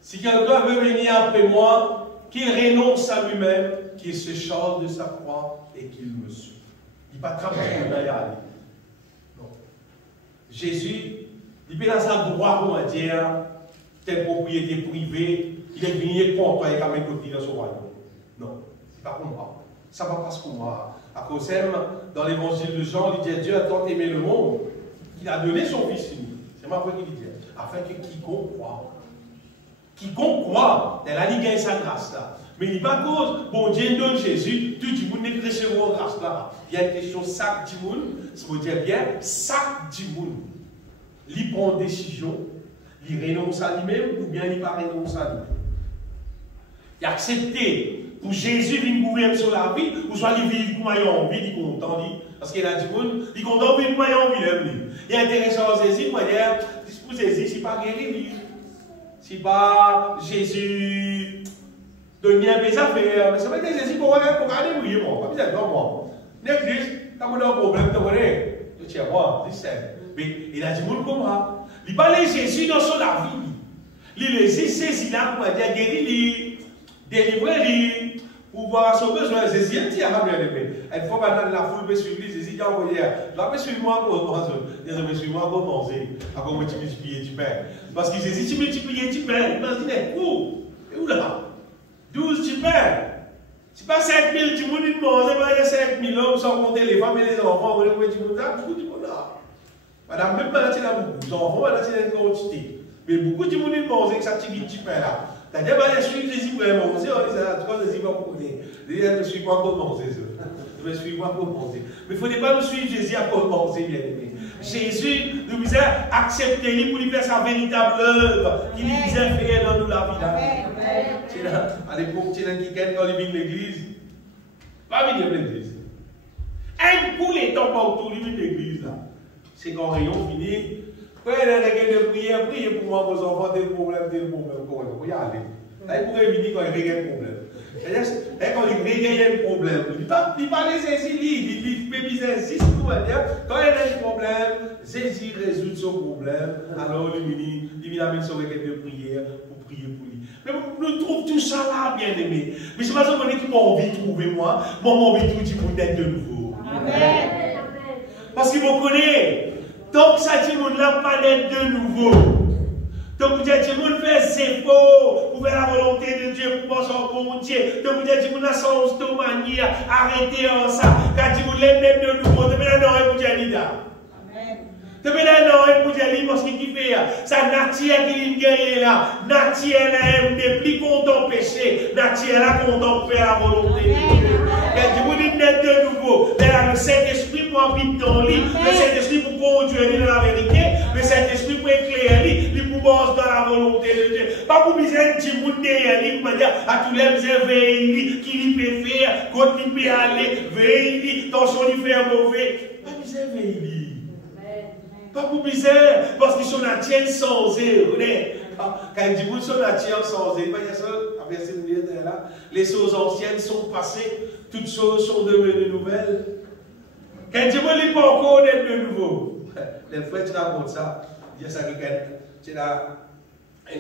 Si quelqu'un veut venir après moi, qu'il renonce à lui-même, qu'il se charge de sa croix et qu'il me suive. Il ne va pas travailler dans aller. Non. Jésus, il est dans sa droite, on va dire, telle propriété privée, il est venu contre toi et quand même dans son royaume. Non, c'est pas pour moi. Ça ne va pas pour moi. À cause dans l'évangile de Jean, il dit Dieu a tant aimé le monde qu'il a donné son Fils unique. C'est ma foi qu'il dit. Afin que quiconque croit, elle a gagné sa grâce là. Mais il n'est pas cause, bon Dieu donne Jésus, tout le monde n'est recevoir grâce là. Il y a une question, sac du monde, ça veut dire bien, sac du monde. Il prend une décision, il renonce à lui-même ou bien il ne pas renonce à lui-même. Il a accepté pour Jésus de gouverner sur la vie, ou soit il vit comme il a envie, il est content, parce qu'il a dit, il est content de vivre comme il a envie. Il est intéressant à Jésus, pour Jésus, c'est pas guéri, c'est pas Jésus donne bien mes affaires, mais ça veut dire Jésus pour aller mouiller, moi, pas besoin de moi. L'église, quand on a un problème, tu connais, tu tiens moi, tu sais. Mais il a dit, comme moi, il parlait Jésus dans son la vie. Il les saisi là pour dire guérir, délivrer, pour voir son besoin. Jésus est bien aimé. Une fois maintenant la foule peut suivre, Jésus a envoyé, tu vas suivre moi pour manger. Désolé, suivre moi pour manger. Comment tu multiplies, tu perds. Parce que Jésus, tu multiplies, tu perds. Imagine, où? Et où là? 12, tu perds. C'est pas 5 000, tu monde de manger, il y a 5 000 hommes sans compter les femmes et les enfants. Tu monde là, beaucoup de monde là. Madame, même pas là, tu as beaucoup d'enfants, là, tu as une quantité. Mais beaucoup de monde de manger, que ça tu perds là. C'est-à-dire, je suis Jésus pour manger, on dit ça, tu vois, Jésus va pour manger. Je ne suis pas pour manger, je ne suis pas pour manger. Mais il ne faut pas nous suivre Jésus pour manger, bien aimé. Jésus nous a accepté pour lui faire sa véritable œuvre, qu'il nous a fait dans nous la vie. À l'époque, tu es quelqu'un quand il vient de l'église, pas venir de l'église. Un coup, les temps pas autour de l'église, c'est quand rayon fini. Quand il y a des prières, priez pour moi, vos enfants, tel problème, pour y aller. Là, il pourrait venir quand il y a un problème. C'est-à-dire, quand il y a un problème, il ne va pas laisser Jésus, il peut insiste pour dire, quand il y a un problème, Jésus résout son problème, alors il amène son requête de prière pour prier pour lui. Mais nous trouvons tout ça là, bien aimé. Mais c'est pas ça qui m'a envie de trouver moi envie de trouver pour d'être de nouveau. Amen. Parce qu'il me connaît. Donc, ça dit, on n'a pas d'être de nouveau. Donc, vous dites, on fait ses faux pour faire la volonté de Dieu, pour penser au bon Dieu. Donc, vous dites, on a son manière, arrêtez en ça. Quand vous l'êtes de nouveau, vous avez un pour Dieu. Amen. Vous avez un pour Dieu, parce qu'il fait ça, nature qui est là. Nature n'est plus content de pécher. Nature est content de faire la volonté de Dieu. Quand vous l'êtes de nouveau, le Saint-Esprit pour habiter dans lui, le Saint-Esprit pour conduire dans la vérité, le Saint-Esprit pour éclairer lui, pour bosser dans la volonté de Dieu. Pas pour besoin de dire, pour dire à tous les misères, veille, qui lui peut faire, quand il peut aller, veille, attention, lui faire mauvais. Pas besoin de veiller. Pas pour besoin, parce qu'ils sont la tienne sans eux. Quand il dit, vous sont la tienne sans eux, il y a ça, avec ces là, les choses anciennes sont passées, toutes choses sont devenues nouvelles. Quand il dit, vous ne pas encore d'être de nouveau. Les frères, tu racontes ça. Il y a ça qui est là.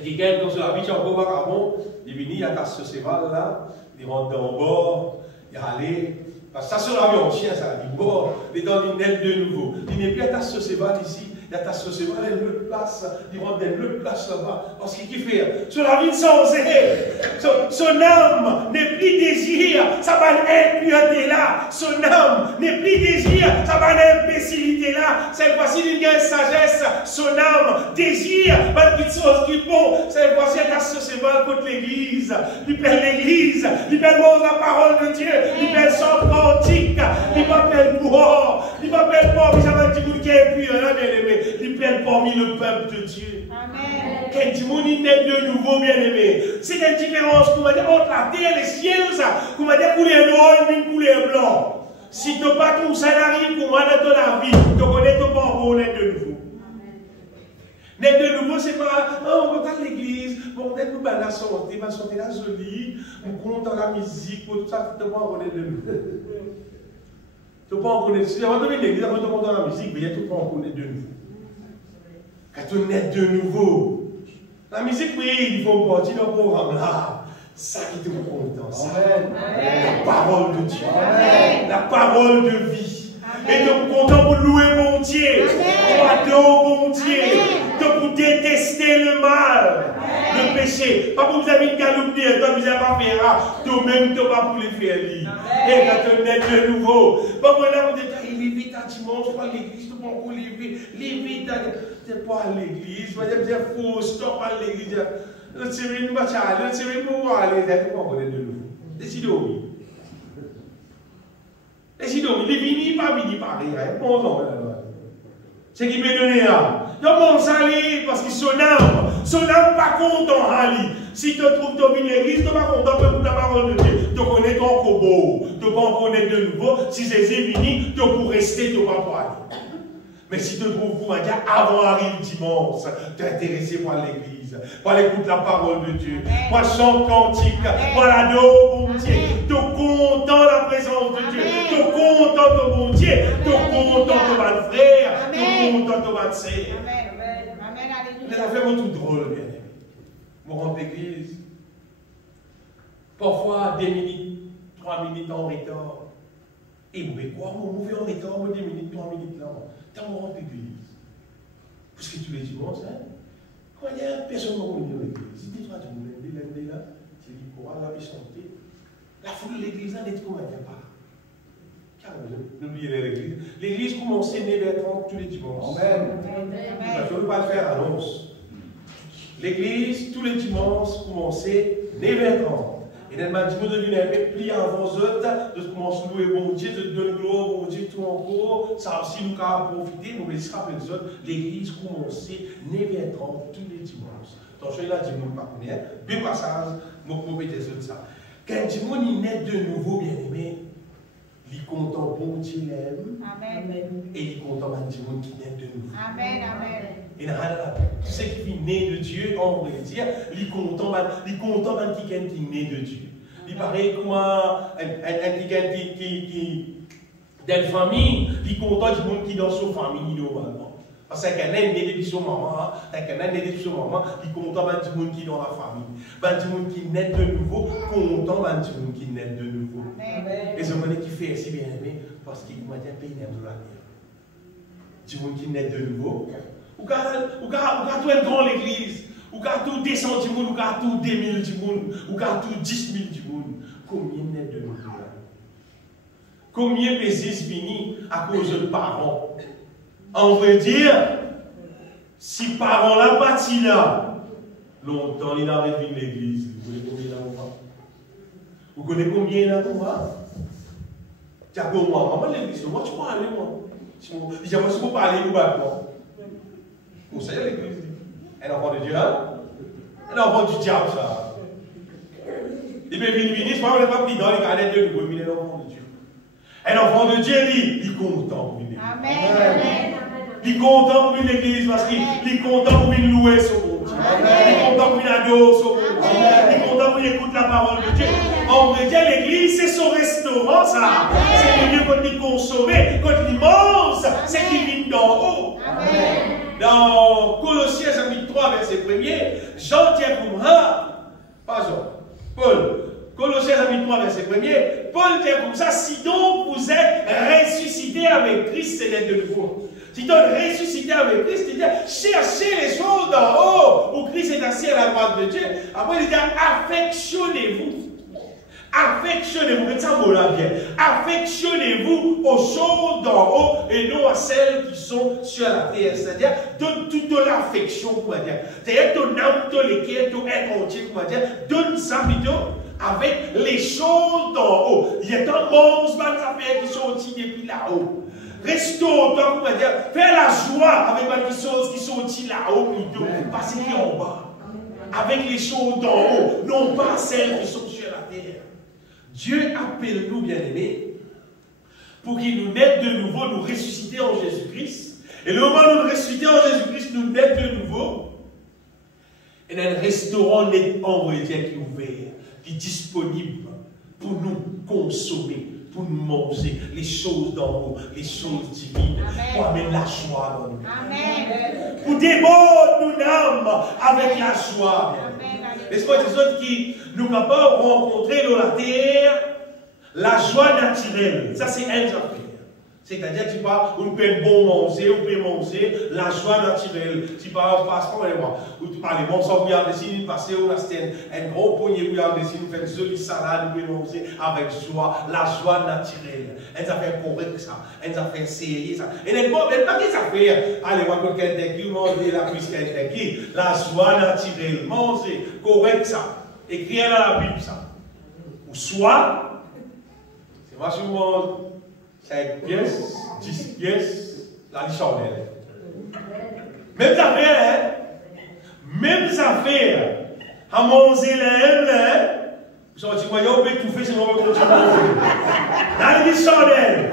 Il gagne comme sur la vie, il y a encore vagabond. Il est venu, il y a ta cheval là, il rentre dans le bord, il est allé. Parce que ça sur la vie en chien, ça dit bon, il est dans une aile de nouveau. Il n'est plus à ta cheval ici. Il y a ta cheval, elle le place, il rentre dans le place là-bas. Parce qu'il fait sur la vie sans son âme n'est plus désir, ça va l'impureté là. Son âme n'est plus désir, ça va l'imbécilité là. Cette fois-ci, il y a une sagesse, son âme désire, pas de petites choses qui bon. Cette fois-ci, il y a ta cheval contre l'église. Il perd l'église, il perd la parole de Dieu, il perd son cantique, il m'appelle mort, il m'appelle mort, mais j'avais dit qu'il est impur, bien aimé. Il perd parmi le peuple de Dieu. Amen. Quand il naît de nouveau, bien aimé. C'est une différence, comment dire, entre la terre et le ciel, ça. Comment dire, couleur noire et couleur blanc. Si tu n'as pas tout ça n'arrive pour moi dans ta vie, tu connais ton pas encore naître de nouveau. Naître de nouveau, c'est pas, oh, on va à l'église, on va être la santé, ma santé là jolie, on compte dans la musique, tout ça, tu ne peux pas connaître de nouveau. Tu ne peux pas en connaître. Si on va l'église, on va te dans la musique, mais il y a tout pas en connaître de nouveau. Quand tu nais de nouveau, La musique, oui, il faut partir dans le programme là. Ça qui te content. La parole de Dieu. Amen. La parole de vie. Amen. Et de content pour louer mon Dieu. Pour adorer mon Dieu. Amen. De pour détester le mal. Amen. Le péché. Pas pour vous avez une galope dire, toi vous avez pas faire. Toi-même, tu vas pour les faire lire. Et quand tu naître de nouveau. Pas pour là, vous dites, il est vite à dimanche, pas à l'église, tu vas encore lever. Vite à l'église. Tu vas dire, c'est faux, stop à l'église. Le tiré nous va aller, le tiré nous va aller. Tu vas connaître de nouveau. Décidez oui. Décidez oui. Il est venu, pas venu, pas rien. Bon, non, c'est qui peut donner là. Il y a mon salut parce que son âme pas content, Ali. Si tu trouves dans l'église, tu n'es pas content pour la parole de Dieu. Tu connais ton cobo, tu vas connaître de nouveau. Si c'est fini, tu peux rester, tu vas pas aller. Mais si tu trouves pour dire avant arrive dimanche, tu es intéressé par l'église, par l'écoute de la parole de Dieu, par le chant cantique, par l'ado, bon Dieu, tu es content de la présence de Dieu, tu es content de mon Dieu, tu es content de mon frère, tu es content de ma sœur. Les affaires vont tout drôle, bien aimé. Je rentre l'église, parfois 2 minutes, 3 minutes en retard. Et vous pouvez quoi, vous mouvez en retard, 2 minutes, 3 minutes là. Tant qu'on rentre l'église. Parce que tous les dimanches, quand il y a personne qui va venir à l'église, si tu as du monde, il là, tu dis quoi, la chanter. La foule de l'église, là, n'est comment elle vient pas. Car n'oubliez l'église. L'église commençait 9h30 tous les dimanches. Amen. Je ne veux pas le faire annonce. L'église, tous les dimanches, commençait 9h30. Et elle m'a dit, vous devez un peu plier avant vos autres, de commencer à louer bon Dieu, de donner gloire bon Dieu, tout encore. Ça aussi, nous avons profité, nous laissons rappeler les autres. L'église commençait 9h30 tous les dimanches. Donc, je suis là, dis-moi pas combien. 2 passages, moi, pour mettre les autres ça. Quand dis-moi, il naît de nouveau, bien aimé, il est content, bon Dieu l'aime. Amen. Et il est content, dis-moi, qui naît de nouveau. Amen, amen. Et tout ce qui est né de Dieu, on pourrait dire, il est content, qui est né de Dieu. Il paraît comme un qui dans la famille, il est content du monde qui est dans sa famille normalement. Parce qu'un est né depuis son maman, il est content du monde qui est dans la famille. Du monde qui naît de nouveau, content du monde qui naît de nouveau. Et ce monde qui fait si bien aimé, parce qu'il m'a dit un pays de la mer. Du monde qui naît de nouveau. Ou quand tout est dans l'église, ou quand tout descend du monde, ou quand tout 2000 du monde, ou quand tout 10 000 du monde, combien n'est de nous là? Combien pésis fini à cause de parents? On veut dire, si parents là parti là, longtemps il arrive à l'église, vous connaissez combien il y en a pour moi? Tu as pour moi, maman l'église, moi tu peux aller moi. Il dit, moi je peux pas aller, nous maintenant. Vous savez l'église dit, un enfant de Dieu, hein? Un enfant du diable, ça. Il peut venir, je ne parle pas plus dans les canettes de nouveau, il est un enfant de Dieu. Un enfant de Dieu, il est content pour venir. Amen. Il est content pour venir l'église parce qu'il est content pour venir louer son Dieu. Il est content pour venir adorer son Dieu. Il est content pour écouter la parole de Dieu. En vrai, l'église, c'est son restaurant, ça. C'est le lieu quand il consomme, quand il mange, c'est qu'il vient d'en haut. Amen. Dans Colossiens chapitre 3, verset 1er, Jean tient pour moi, pas Jean, Paul. Colossiens chapitre 3, verset 1er, Paul tient comme ça, si donc vous êtes ressuscité avec Christ, c'est d'être de nouveau. Si donc ressuscité avec Christ, c'est-à-dire cherchez les choses d'en haut, où Christ est assis à la droite de Dieu. Après, il dit affectionnez-vous. Affectionnez-vous, mettez ça là bien. Affectionnez-vous aux choses d'en haut et non à celles qui sont sur la terre. C'est-à-dire, donne toute l'affection, comment dire. C'est-à-dire, ton âme, ton cœur, ton être entier, comment dire. Donne ça plutôt avec les choses d'en haut. Il y a tant de affaires qui sont aussi depuis là-haut. Restaure, comment dire. Fais la joie avec les choses qui sont aussi là-haut plutôt. Pas celles qui sont en bas. Avec les choses d'en haut, non pas celles qui sont sur la terre. Dieu appelle nous, bien-aimés, pour qu'il nous naisse de nouveau, nous ressusciter en Jésus-Christ. Et le moment où nous ressusciter en Jésus-Christ, nous naître de nouveau. Et un restaurant net envoyé qui est ouvert, qui est disponible pour nous consommer pour nous manger les choses d'en haut, les choses divines, pour amener la joie dans nous. Amen. Pour déborder nous âmes avec la joie. Est-ce que les autres qui nous capables de rencontrer dans la terre la joie naturelle? Ça, c'est un affaire. C'est-à-dire, tu parles, on peut bon manger, on peut manger la joie naturelle. Tu parles, passe pas, ou tu parles, bon, ça, vous avez décidé de passer au Lasten, un gros poignet, vous avez décidé de faire une jolie salade, vous pouvez manger avec joie, la joie naturelle. Elles ont fait correct ça, elles ont fait sérieux ça. Et les pas qu'est-ce ça fait? Allez, voir quelqu'un qui manger la cuisse quelqu'un qui, la joie naturelle, manger, correct ça. Écrire dans la Bible ça. Ou soit, c'est moi je mange 5 pièces, 10 pièces, la chandelle. Même affaire, hein? Même affaire. À manger là, vous avez dit, moi, on peut étouffer, sinon on peut continuer à manger. Dans les chandelles.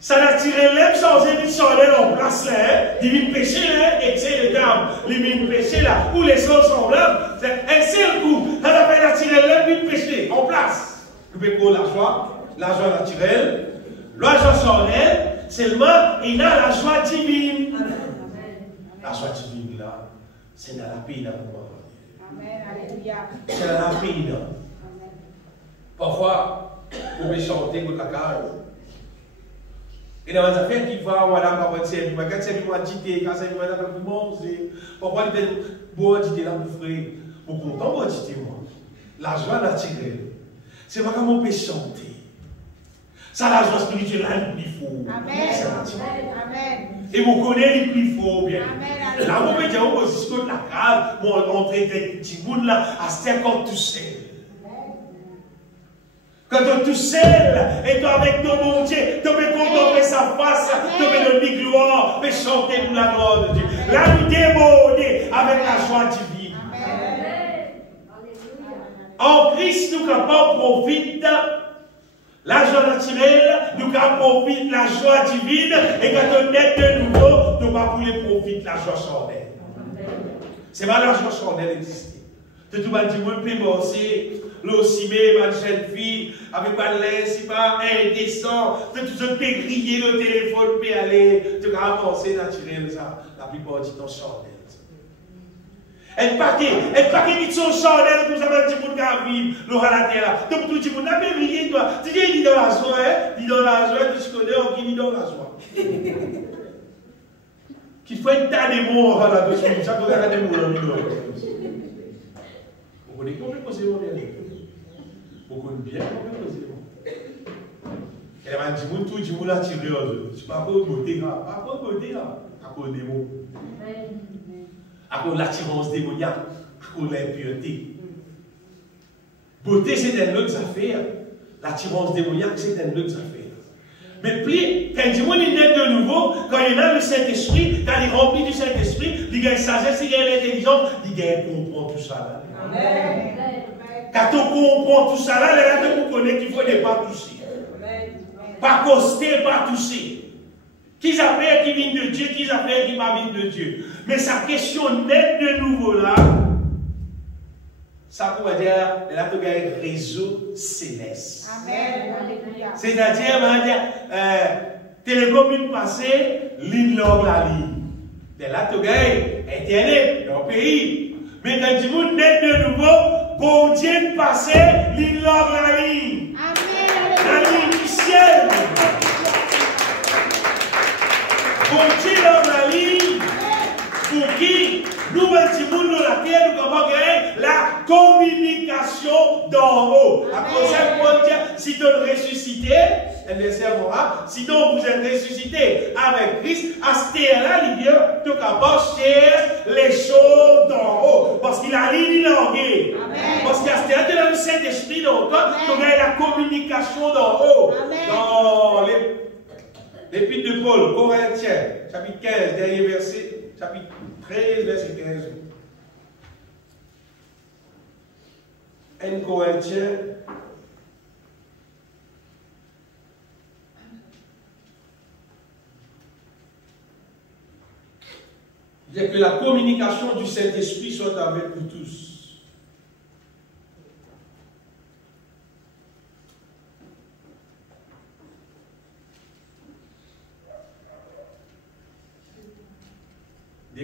Ça a tiré l'aime, changer les chandelles en place là, divine péché là, et c'est le terme, divine péché là, où les choses sont là, c'est un seul coup. Ça a fait attirer l'aime, divine péché, en place. Nous pouvons la joie naturelle, la joie charnelle, seulement il a la joie divine. La joie divine là, c'est dans la peine pour moi. Amen, alléluia. C'est dans la peine. Parfois, vous pouvez chanter votre cacaille. Et dans les affaires qui vont, madame, quand vous servir, quand vous m'a dit, quand vous madame, vous mangez. Parfois, il dit, bon, dit là, vous ferez. Vous content, vous dites, moi. La joie naturelle. C'est pas comme on peut chanter. Ça, la joie spirituelle, là, le plus fort. Amen. Amen. Et vous connaissez le plus fort, bien. Amen. Là, vous mettez en position de la cave, vous entrez des petits bouts là, à 50 tout seul. Quand tu es tout seul, et tu es avec ton bon Dieu, tu peux contempler sa face, tu peux donner gloire, tu peux chanter pour la gloire de Dieu. Là, nous déborder avec la joie divine. Amen. En Christ, nous capables profiter la joie naturelle, nous profiter la joie divine, et quand on est de nouveau, nous ne pouvons pas profiter la joie charnelle. C'est pas la joie charnelle exister. Tu vas dire, moi, je peux bosser, l'ossimé, ma jeune fille, avec ma laine, c'est pas indécent, tu peux griller le téléphone, tu peux aller, tu vas penser naturel, ça, la plupart du temps charnelle. Et paquet de son chandelle pour ça va dire pour qu'à vivre l'aura la terre. Donc tout le monde n'a pas brillé toi. Tu dis dans la joie, dis dans la joie, tu connais qui dit dans la joie. Qui fait un tas de mots là-dessus, ça peut faire des mots dans le milieu. Vous connaissez qu'on peut poser mon bien. Vous connaissez bien qu'on peut poser mon. Elle m'a dit, tout le monde a tiré. Je ne sais pas quoi beauté là. Pas quoi beauté là. À cause des mots. À cause de l'attirance démoniaque, à cause de l'impureté. Beauté, c'est une autre affaire. L'attirance démoniaque, c'est une autre affaire. Mais puis, quand il est né de nouveau, quand il a le Saint-Esprit, quand il est rempli du Saint-Esprit, il a une sagesse, il a l'intelligence, il comprend tout ça là. Amen. Quand on comprend tout ça là, on connaît qu'il faut ne pas toucher. Pas coster, pas toucher. Qu'ils affaires qui viennent de Dieu, qu'ils affaires qui ne viennent de Dieu. Mais sa question nette de nouveau là, ça pourrait dire, là tu as un réseau céleste. Amen. C'est-à-dire, on va dire, télécommune passée, ligne longue la ligne. Et là tu as Internet dans le pays. Mais quand tu veux net de nouveau, bon Dieu passé, ligne longue la ligne. Amen. La ligne du ciel. Bon Dieu dans la ligne, pour qui nous, dans la terre, nous avons gagné la communication d'en haut. À cause de Paul dit, si tu es ressuscité, un verset moral, si donc vous êtes ressuscité avec Christ, à ce terre-là, il vient de chercher les choses d'en haut. Parce qu'il a l'idée. Parce qu'à ce terre, tu as le Saint-Esprit dans toi, tu as la communication d'en haut. Dans l'épître de Paul, Corinthiens, chapitre 15, dernier verset, chapitre 13, verset 15. 1 Corinthiens, il dit que la communication du Saint-Esprit soit avec vous tous.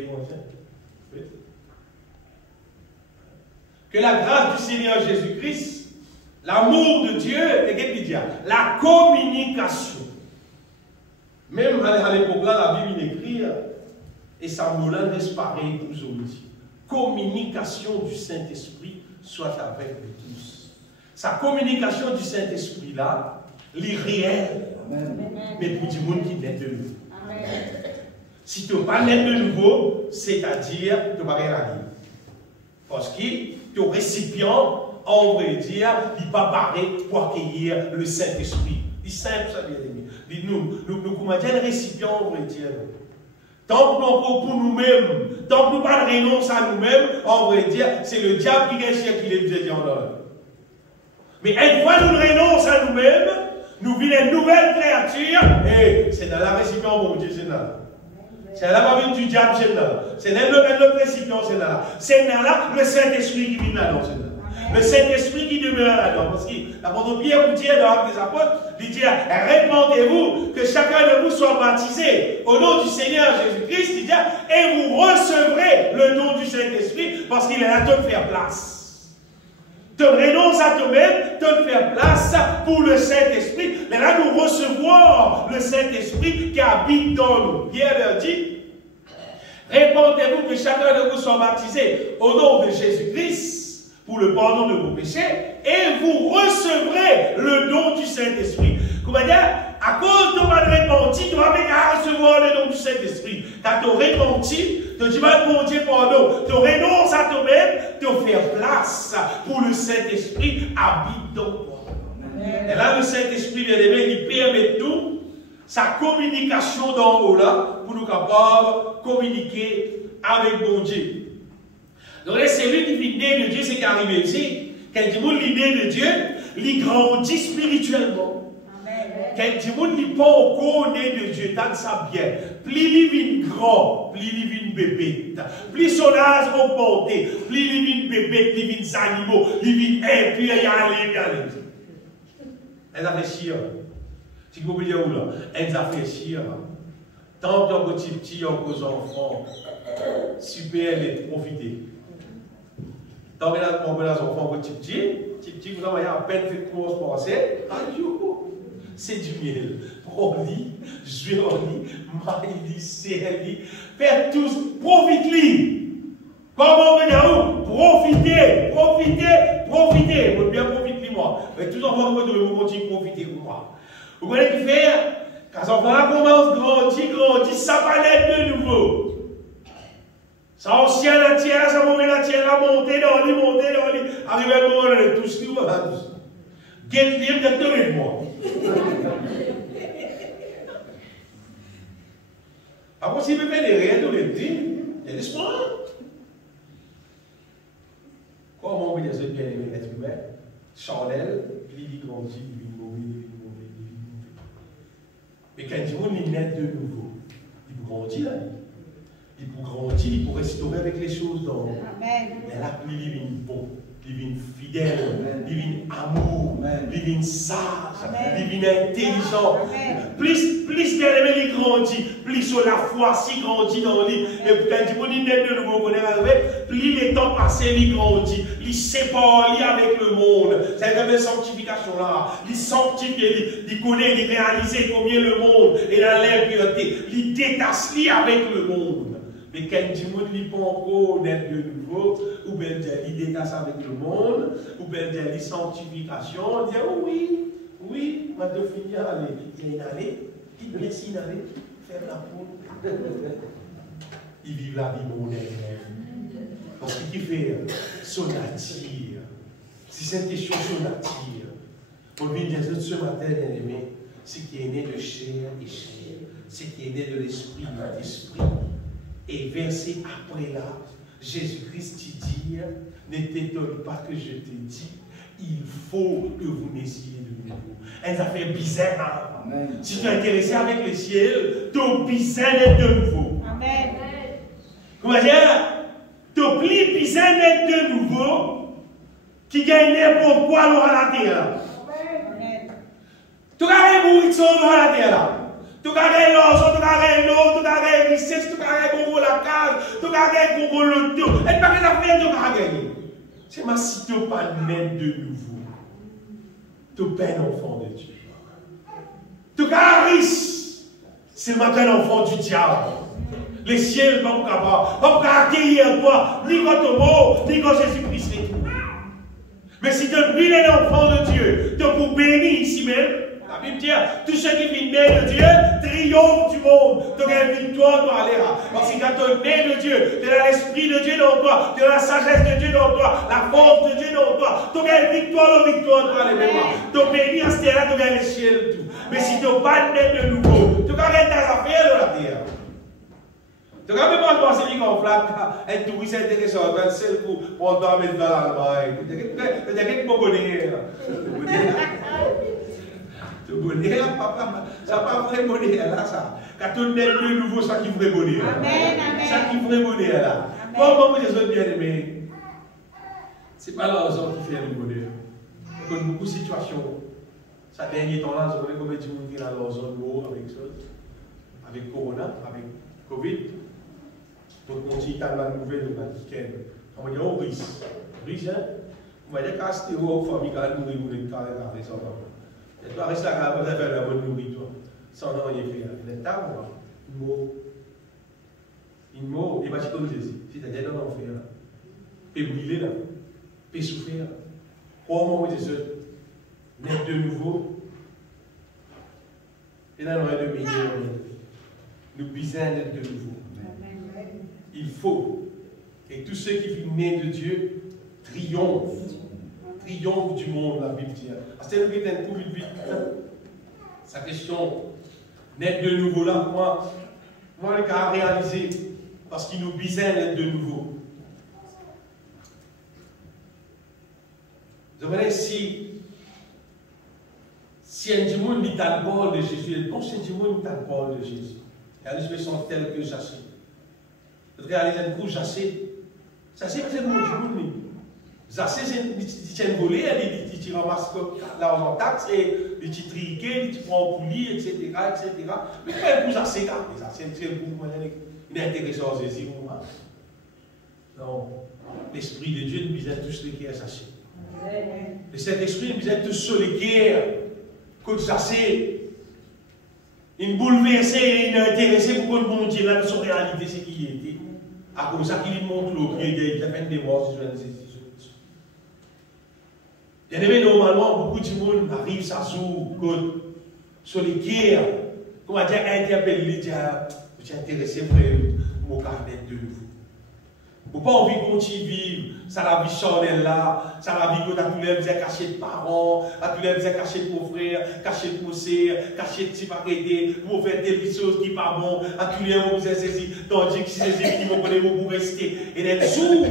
1 Corinthiens. Oui. Que la grâce du Seigneur Jésus-Christ, l'amour de Dieu, et qu'est-ce qu'il dit? La communication. Même à l'époque-là, la Bible écrit, et ça me laisse pareil pour aujourd'hui. Communication du Saint-Esprit soit avec nous tous. Sa communication du Saint-Esprit-là, elle est réelle. Mais pour du monde qui naît de nouveau. Amen. Si tu n'es pas né de nouveau, c'est-à-dire que tu n'as rien à dire. Parce que ton récipient, on va dire, il n'est pas paré pour accueillir le Saint-Esprit. C'est simple, ça, bien aimé. Nous, comment dire, le récipient, on va dire. Tant que nous pour nous-mêmes, tant que nous ne pas renoncer à nous-mêmes, on va dire, c'est le diable qui est qui les dit en l'homme. Mais une fois nous renonçons à nous-mêmes, nous vivons une nouvelle créature, et c'est dans la récipient, mon Dieu, c'est là. C'est là pas du diable, c'est là. C'est dans le récipient, c'est là. C'est là le Saint-Esprit qui vient là-dedans, c'est là. Le Saint-Esprit qui demeure là-dedans. Parce que l'apôtre Pierre vous dit dans l'Acte des Apôtres, il dit, répandez-vous, que chacun de vous soit baptisé au nom du Seigneur Jésus-Christ, il dit, et vous recevrez le don du Saint-Esprit, parce qu'il est là de faire place. Te renonce à toi-même, te faire place pour le Saint-Esprit. Mais là, nous recevons le Saint-Esprit qui habite dans nous. Pierre leur dit, répandez-vous, que chacun de vous soit baptisé au nom de Jésus-Christ, pour le pardon de vos péchés, et vous recevrez le don du Saint-Esprit. Comment dire? À cause de votre repenti, tu vas recevoir le don du Saint-Esprit. Quand tu repenti, tu dis, mon Dieu, pardon, tu renonces à toi-même, tu fais place pour le Saint-Esprit habite dans toi. Et là, le Saint-Esprit, bien aimé, il permet tout, sa communication d'en haut là, pour nous capables de communiquer avec mon Dieu. Donc là, c'est lui qui vit né de Dieu, c'est qui arrive ici. Quand il dit l'idée de Dieu, il grandit spirituellement. Quand il dit qu'il n'est pas encore né de Dieu, tant que ça bien. Plus il vit grand, plus il vit bébé. Plus son âge augmente, plus il vit bébé, plus il vit animaux, il vit un, puis il y a aller. Elle a fait chier. Si vous pouvez dire où là, elle a fait chier. Tant que vous avez petit, vos enfants, super, les profiter. Tant que vous avez des enfants, vous petit, vous avez à peine fait course pour passer. C'est du miel. Broli, joli, maïli, céli. Faites tous, profitez-les. Comment on veut dire où? Profitez. Vous bien profiter moi. Mais tous les enfants, vous continuez de profiter pour moi. Vous voyez qu'il fait? Quand les enfants commencent à grandir, ça va l'être de nouveau. Ça ancien la tienne, ça mauvais la tienne, la montée dans l'île. Arrive à moment, on est tous libres, on a tous. Get libre de moi. Après, si vous faites des réels dans les vies, il y a l'espoir. Comment on veut dire ce bien-aimé l'être humain? Charnel, il grandit, il vit mauvais. Mais quand il naît de nouveau, il peut grandir là. Il peut grandir, il peut restaurer avec les choses dans. Amen. Mais là, il vit bon, il vit fidèle, il vit amour, il vit sage, il vit intelligent. Plus bien aimé, il grandit, plus sur la foi, s'il grandit dans lui. Et quand il naît de nouveau, plus les temps passés, il grandit, il sépare avec le monde. C'est comme une sanctification là. Il sanctifie, il connaît, il réalise combien le monde est dans l'impureté. Il détache avec le monde. Mais quand il ne peut pas encore naître de nouveau, ou bien il détache avec le monde, ou bien il sanctification, on dit oui, on va finir aller. Il y a une allée, il laisse une allée, faire la poule. Il vit la vie mondaine. Parce qu'il fait son nature. Si c'est une question son nature, on lui dit ce matin, bien aimé, ce qui est né de chair et chair, ce qui est né de l'esprit et l'esprit. Et verset après là, Jésus-Christ dit, ne t'étonne pas que je te dis, il faut que vous naissiez de nouveau. Elle a fait bizarre. Amen. Si tu es intéressé avec le ciel, tu es bizarre d'être de nouveau. Amen. Comment dire? Tu es bizarre d'être de nouveau, qui gagne n'importe quoi à la terre. Amen. Tu as mourir sur la terre là. Tu gagnes l'argent, tu gagnes l'eau, tu gagnes la richesse, tu gagnes la case, tu gagnes le tout. Et pas que ça fait, tu gagnes. C'est ma si tu pas naître de nouveau. Tu es un enfant de Dieu. Tu gagnes riche. C'est un enfant du diable. Les ciels ne vont pas accueillir toi, ni quand tu mort, ni quand Jésus-Christ est tout. Mais si tu es un enfant de Dieu, tu es pour bénir ici même. La Bible dit, tous ceux qui viennent de Dieu triomphent du monde. Tu as une victoire dans aller. Parce que quand tu es né de Dieu, tu as l'esprit de Dieu dans toi, tu as la sagesse de Dieu dans toi, la force de Dieu dans toi. Tu as une victoire dans aller. Tu es béni à ce terre-là, tu as le ciel tout. Mais si tu n'es pas né de nouveau, tu as rien tes affaires dans la terre. Tu as même pas pensé qu'on flatte, et tout, c'est intéressant, tu as le seul coup, on doit mettre dans l'Allemagne. Tu as quelque chose bonheur. Le bonheur, papa, ça n'a pas vrai bonheur là, ça. Quand on est de nouveau, ça qui vrai bonheur. Amen. Ça qui vrai bonheur là. Comment vous êtes bien aimés? Ce n'est pas l'argent qui fait le bonheur. Il y a beaucoup de situations. Ça dernier temps là, je voulais combien de monde qui a l'argent avec chose, avec Corona, avec Covid. Donc on dit qu'il y a une nouvelle de week-end. On va dire, oh, risque. Risque, hein? On va dire qu'à ce niveau, il faut que nous carré ça. Et toi, reste là, vous avez la bonne nourriture. Sans rien faire. Il est tard, il mort, il va comme Jésus. C'est-à-dire dans l'enfer. Et brûler là. Et souffrir. Comment vous dites naître de nouveau. Et là, on a de meilleurs. Nous besoin d'être de nouveau. Il faut. Et tous ceux qui vivent nés de Dieu triomphent. Triomphe du monde, la Bible dit. C'est le but pour vite. Sa question, naître de nouveau là, moi, le cas à réaliser, parce qu'il nous besoin d'être de nouveau. Je voudrais si un dimanche n'est pas le bord de Jésus, quand c'est un dimanche n'est pas le bord de Jésus, et je me sens tel que j'achète. Je réalise un coup, j'achète. J'achète, c'est mon dimanche. Zassé, c'est un volet, il ramasse l'argent taxe, il triqué, il prend pour lui, etc. Mais quand il Zassé, c'est un coup, il est intéressant à Jésus. Non, l'Esprit de Dieu nous besoin tous les guerres Zassé. Et cet Esprit nous besoin tous sur les guerres que Zassé. Il bouleversé et il est intéressé pour que le monde dise là, son réalité, c'est qui il était. À cause de ça qu'il montre l'autre, il a fait des morts, bien aimé, normalement, beaucoup de monde arrive ça sur les guerres. Comment dire, interpeller, dire, je suis intéressé pour mon carnet de nouveau. Vous n'avez pas envie de continuer à vivre, ça la vie charnelle là, ça la vie que tu as tous les besoins cachés de parents, à tous les besoins cachés de mon frère, cachés de mon sœur, cachés de petits paquetés, pour faire des choses qui ne sont pas bonnes, à tous les besoins saisir, tandis que c'est saisir qui vont connaître pour rester et d'être sourd.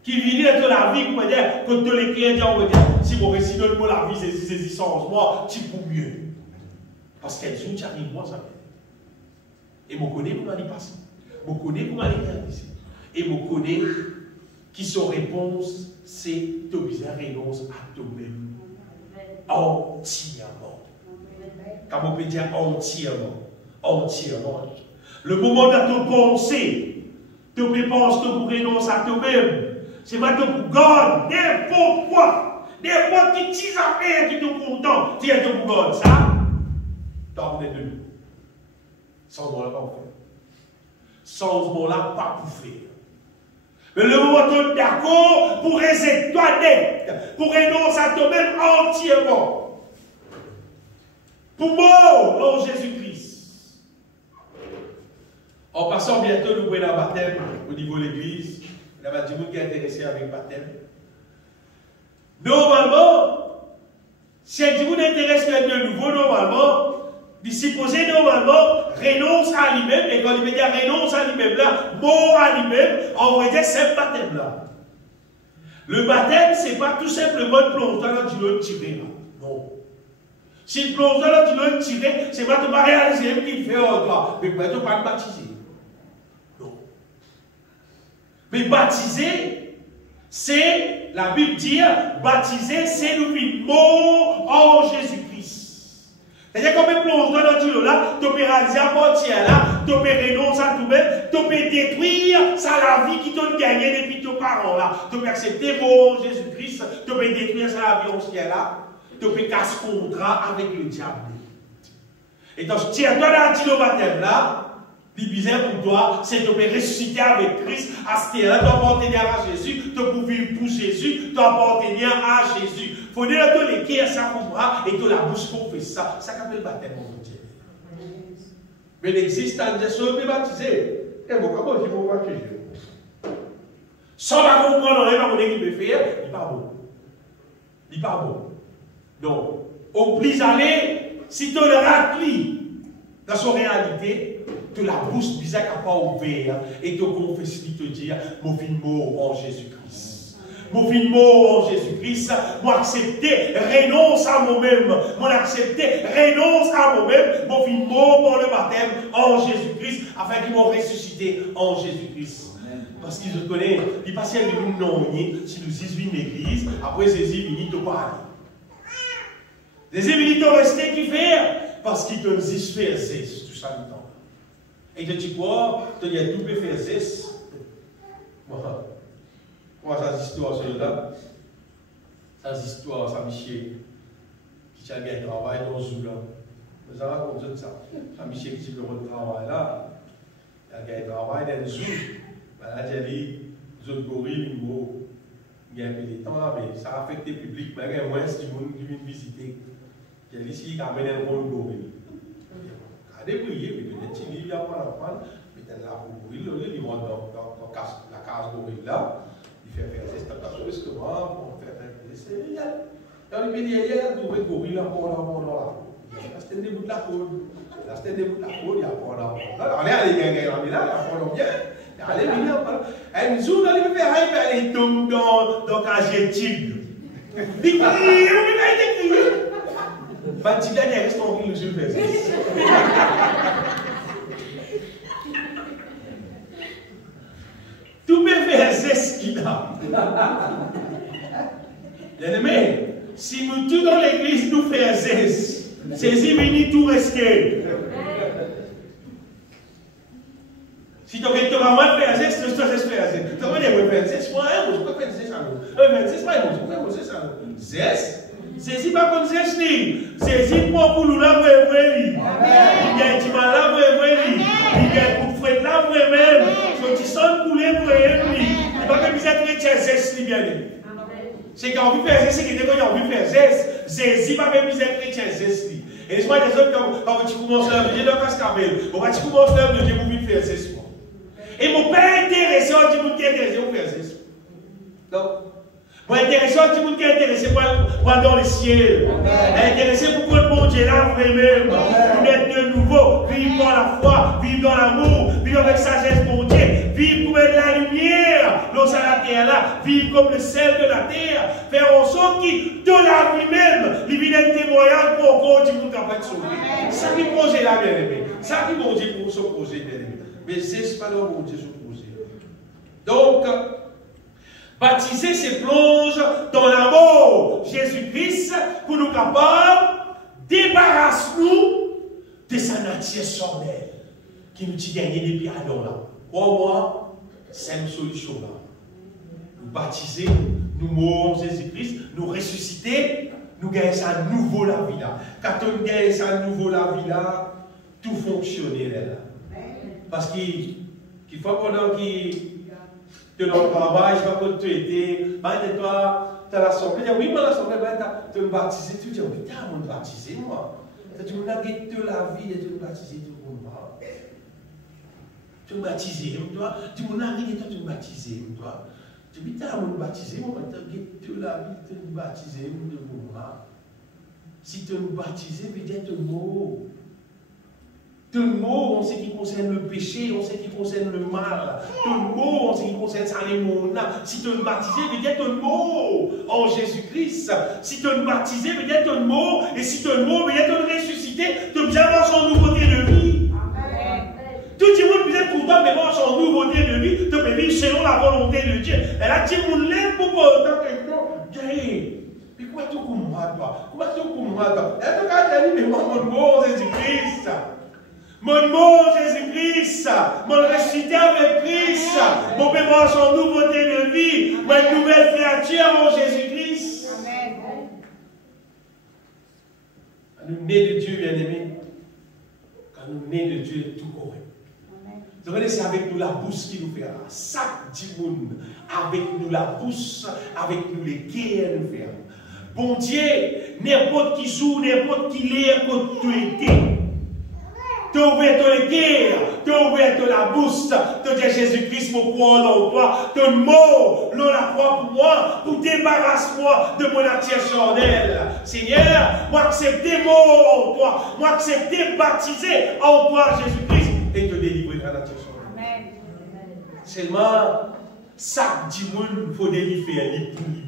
Qui vit de la vie, comment dire, quand tu les chrétiens, on va dire, si mon récit donne moi la vie, c'est sans moi, tu pour mieux. Parce qu'elles sont arrivées, moi, ça. Et je connais comment elle passe. Je connais comment elle réalise. Et je connais qui son réponse, c'est tu besoin renoncer à toi-même. Entièrement. Comme on peut dire entièrement. Entièrement. Le moment de te penser, tu peux penser que pour renoncer à toi-même. C'est maintenant pour God, n'importe quoi, n'importe qui petite affaire qui te content, tu es pour God, ça, t'en es de nous. Sans moi là, pas pour faire. Sans moi là, pas pour faire. Mais le moment où tu es d'accord pour rester toi net, pour renoncer à toi-même entièrement. Pour mort en Jésus-Christ. En passant bientôt, nous prenons un baptême au niveau de l'église. Il y a des gens qui sont intéressés avec le baptême. Normalement, si un gens intéresse de nouveau, normalement, il supposé normalement renonce à lui-même, et quand il veut dire renonce à lui-même là, mort à lui-même, on va dire c'est le baptême là. Le baptême, ce n'est pas tout simplement de plonger dans l'eau tirée là. Non. Si le plonge dans l'eau tirée, c'est pas de pas réaliser ce qu'il fait en toi, mais pas de pas le baptiser. Mais baptiser, c'est, la Bible dit, baptiser, c'est nous vivre mort en Jésus-Christ. C'est-à-dire qu'on peut plonger dans Dieu là, tu peux réaliser à partir là, tu peux renoncer à tout-même, tu peux détruire ça la vie qui t'a gagné depuis tes parents là. Tu peux accepter mon Jésus-Christ, tu peux détruire ça la vie en ciel là, tu peux casser contrat avec le diable. Et donc, si tu es dans le baptême là, le bizarre pour toi, c'est de ressusciter avec Christ à ce terre-là, tu appartenir à Jésus, tu peux vivre pour Jésus, tu appartenir à Jésus. Il faut dire que les cœurs ça pour moi et que la bouche confesse ça. Ça s'appelle le baptême, mon Dieu. Mais l'existence de ceux qui sont baptisés, et vous, comment je vais baptiser? Sans la comprendre, on n'est pas bon qui peut faire, il n'est pas bon. Il n'est pas bon. Donc, au plus aller, si tu le raclis dans son réalité, de la bouche bizarre qui n'a pas ouvert et te confesse qui te dit mon fin mort en Jésus-Christ. Mon fin mort en Jésus-Christ, moi accepter, renonce à moi-même. Moi accepter, renonce à moi-même. Mon fin mort pour le baptême en Jésus-Christ afin qu'ils m'ont ressuscité en Jésus-Christ. Parce qu'ils se connaissent, ils passent à une non si nous disons une église, après ces églises, ils parlent. Les églises ont resté qui faire parce qu'ils te disent faire tout ça le temps. Et que tu crois, tu dis tout peut faire zès. Moi, ça histoire là. Ça histoire, ça Michel. Qui a gagné travail dans ce là. Nous allons raconter ça. Ça Michel qui a le travail là. Il a gagné travail dans le zoo. Là, il a dit, les autres gorilles, il y a un peu de temps là, mais ça a affecté le public. Mais il y a moins de monde qui vient visiter. Il a dit, s'il a amené un bon gorille. Débrouiller, mais il y a un apprendre, mais il y a la gorille, il va dans la case gorille là, il fait faire ces instruments pour faire c'est génial. Dans le milieu, il y a un gorille là pour là. C'était des bouts de la côte. Là, c'était des bouts de la côte, il y a pour là. Là, allez, il y a un là, il y a bien. Allez, il y a un jour, il fait un il tombe dans un tigre. Il crie, il crie. Bathilda, il reste en ville, je le fais. Tout me fait ce qu'il a. Bien aimé, si nous tous dans l'église nous faisons, c'est imini tout rester. Si tu as vraiment fait zeste, tu dois faire zeste. Tu vas dire, faire zeste, moi, je peux faire zeste à nous. Zeste, moi, je peux faire zeste à nous. Zeste. C'est pas comme ça, c'est pour nous la vraie. Il y a un petit mal la vraie. Il y a un coup de fret la vraie même. Ce qui sont coulés pour lui. Il n'y a pas que vous êtes chrétien, c'est bien. C'est quand on veut faire c'est que quand on veut faire c'est pas que vous êtes chrétien, c'est. Et les soins des autres, quand tu commences à lever dans le cascabel, quand tu commences à lever, vous voulez faire c'est. Et mon père intéressé, on dit vous qui intéressé, vous faire c'est. Donc, moi, intéressé, tout le monde qui est intéressé pour dans le ciel. Intéressé pour que le bon Dieu là, vraiment. Pour être de nouveau, vivre dans la foi, vivre dans l'amour, vivre avec sagesse pour Dieu, vivre pour mettre la lumière dans la terre là, vivre comme le sel de la terre, faire en sorte que de la vie même, il vient un témoignage pour encore du monde capable de sauver. Ça qui projet là, bien aimé. Ça qui mon Dieu pour ce projet, bien aimé. Mais c'est pas le bon Dieu ce projet. Donc, baptiser se plonge dans l'amour Jésus-Christ pour nous capables de débarrasser-nous de sa nature charnelle qui nous dit gagner depuis Adam là. Crois-moi, c'est une solution là. Nous baptiser, nous mourir en Jésus-Christ, nous ressusciter, nous gagner sa nouveau la vie là. Quand on gagne sa nouveau la vie là, tout fonctionne là. Parce qu'il faut pendant qu'il que dans le travail, je ne vais pas te aider, toi, tu as l'assemblée, oui, moi l'assemblée, tu me baptiser, tu dis, oui, tu as me baptiser, moi. Tu me l'as dit de la vie et tu me baptiser tout le monde. Tu me baptiser, toi, tu me l'as dit, toi, tu me baptiser, toi. Tu me dis, tu as me baptiser, moi, tu as dit de la vie, tu me baptiser, de moi. Si tu me baptiser, peut-être un mot. De mots en ce qui concerne le péché, en ce qui concerne le mal. De mots en ce qui concerne ça, les mondes. Si tu es baptisé, veut dire ton mot en Jésus-Christ. Si tu es baptisé, veut dire ton mot. Et si ton mot veut dire ton ressuscité, tu bien avoir son nouveauté de vie. Tout le monde peut être pour toi, mais avoir son nouveauté de vie, tu peux vivre selon la volonté de Dieu. Et là, tu me lèves pour autant que Mais comment tu comme moi, toi? Comment tu comme moi, toi? Et tu as dit, mais moi, mon bon Jésus-Christ. Mon mot Jésus-Christ, mon ressuscité avec Christ, mon paiement son nouveauté de vie, ma nouvelle créature en Jésus-Christ. Amen. Quand nous nés de Dieu, bien-aimés, quand nous nés de Dieu, tout correct. Vous voyez, c'est avec nous la bouche qui nous fait. Chaque dimoun, avec nous la bouche, avec nous les guerres nous fait. Bon Dieu, n'importe qui joue, n'importe qui l'est, n'importe qui été. Tu as ouvert ton guerre, tu as ouvert la bouche, tu as dit Jésus-Christ, mon croix en toi, ton mot, l'on la croix pour moi, pour débarrasser-moi de mon attire charnelle. Seigneur, moi accepter mot en toi, moi accepter baptiser en toi, Jésus-Christ, et te délivrer de la nature charnelle. Amen. Seulement, chaque dimanche, il faut délivrer un lit pour lui.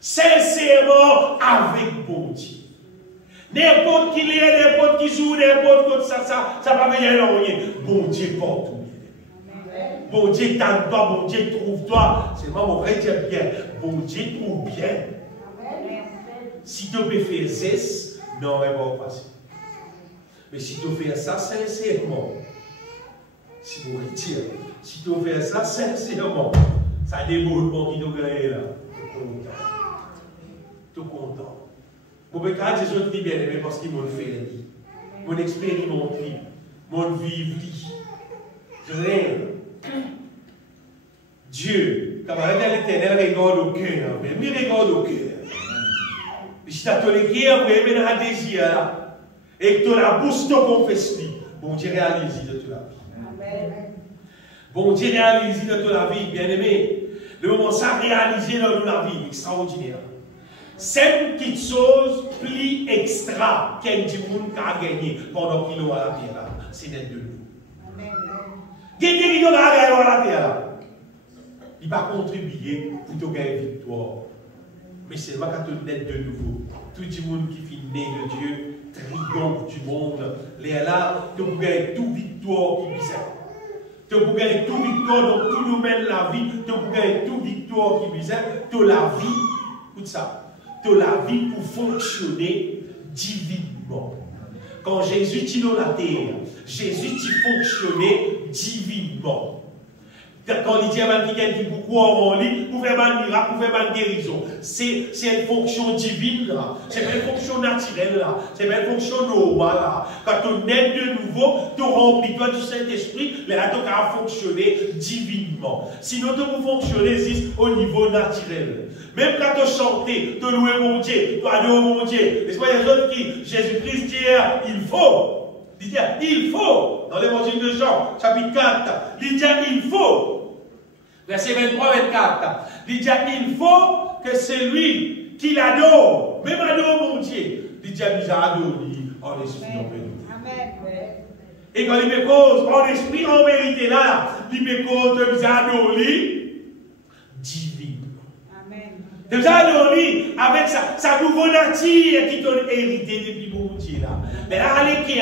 Sincèrement, avec bon Dieu. N'importe qui l'est, n'importe qui joue, n'importe qui ça va venir rien. Bon Dieu porte tout. Bon Dieu tente-toi, bon Dieu trouve-toi. Seulement, mon vrai Dieu bien. Bon Dieu trouve bien. Si tu peux faire ça, non, il va pas passer. Mais si tu fais ça sincèrement, si vous retirez, si tu fais ça sincèrement, ça déborde qui nous gagne là. Tout content. Mon pécat, je suis bien aimé parce qu'il m'a fait la vie. Mon expérimente, mon vivre. Je rêve. Dieu, comme l'Éternel regarde au cœur, mais il regarde au cœur. Si tu as ton cœur, vous avez un désir là, et que tu as la bouche, tu confesses. Bon Dieu réalise de toute la vie. Bon Dieu réalise de toute la vie, bien aimé. Le moment ça réalisé dans toute la vie, extraordinaire. C'est une petite chose plus extra qu'un monde a gagné pendant qu'il est à la terre. C'est d'être de nous. Quelqu'un qui a gagné à la terre, il va contribuer pour te gagner victoire. Mais c'est seulement quand tu es de nouveau. Tout le monde qui finit né de Dieu, triomphe du monde, les là, tu peux gagner toute victoire qui vise. Tu peux gagner toute victoire dans tout domaine de la vie. Tu peux gagner toute victoire qui vise. Tu as la vie, écoute ça. De la vie pour fonctionner divinement. Quand Jésus est dans la terre, Jésus fonctionnait divinement. Quand il dit à quelqu'un qui pourquoi on lit, pour faire un miracle, pour faire une guérison, c'est une fonction divine là, c'est pas une fonction naturelle là, c'est pas une fonction normale là. Quand on est de nouveau, tu remplis toi du Saint-Esprit, là tu vas fonctionner divinement. Sinon tu peux fonctionner juste au niveau naturel. Même quand tu chantes, tu loues mon Dieu, tu adores mon Dieu. Et c'est pas les autres qui, Jésus-Christ dit, il faut. Il dit, il faut. Dans l'évangile de Jean, chapitre 4, il dit, il faut. Verset 23-24. Il dit, il faut que celui qui l'adore, même adore mon Dieu, il dit, il adore en esprit, en vérité. Amen. Et quand il me cause en esprit, en vérité, là, il me cause de adore divine. Nous allons lire avec sa nouvelle nature qui t'a hérité depuis mon Dieu là. Mais là, elle est qui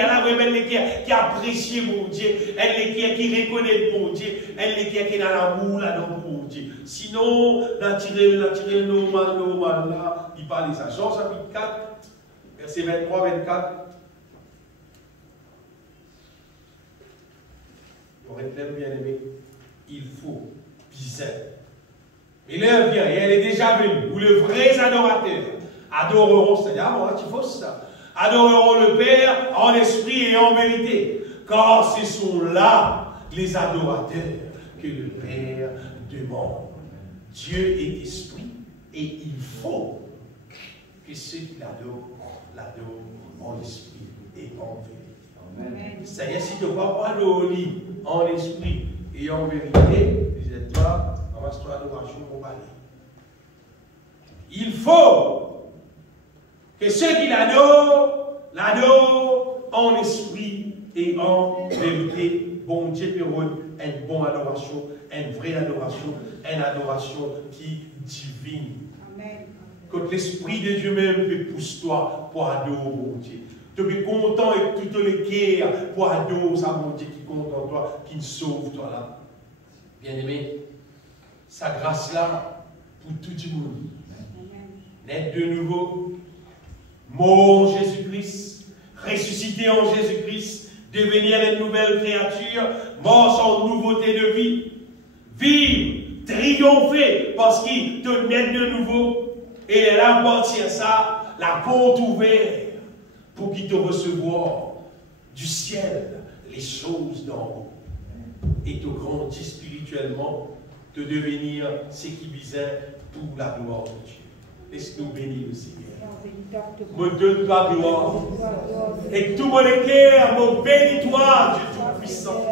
apprécie mon Dieu, elle est qui reconnaît mon Dieu, elle est qui est dans l'amour là dans mon Dieu. Sinon, naturel normal là, il parle de ça. Jean chapitre 4, verset 23-24. Pour être bien aimé, il faut piser. Et l'heure vient, et elle est déjà venue, où les vrais adorateurs adoreront, c'est-à-dire, moi, tu fais ça, adoreront le Père en esprit et en vérité, car ce sont là les adorateurs que le Père demande. Dieu est esprit, et il faut que ceux qui l'adorent en esprit et en vérité. C'est-à-dire, si tu ne vas pas adorer en esprit et en vérité, dis-toi, il faut que ceux qui l'adorent en esprit et en vérité. Bon Dieu perronne une bonne adoration, une vraie adoration, une adoration qui divine. Amen. Que l'esprit de Dieu même te pousse toi pour adorer mon Dieu. Tu es content et tout le cœur pour adorer ça, mon Dieu, qui compte en toi, qui sauve toi là. Bien aimé. Sa grâce là, pour tout le monde. naître de nouveau, mort en Jésus-Christ, ressuscité en Jésus-Christ, devenir une nouvelle créature, mort en nouveauté de vie, vivre, triompher parce qu'il te naît de nouveau, et là, partir ça, la porte ouverte pour qu'il te recevoir du ciel les choses d'en haut et te grandir spirituellement, de devenir ce qui visait pour la gloire de Dieu. Laisse-nous bénir le Seigneur. Me donne ta gloire. Et tout mon cœur, me bénis-toi, Dieu Tout-Puissant.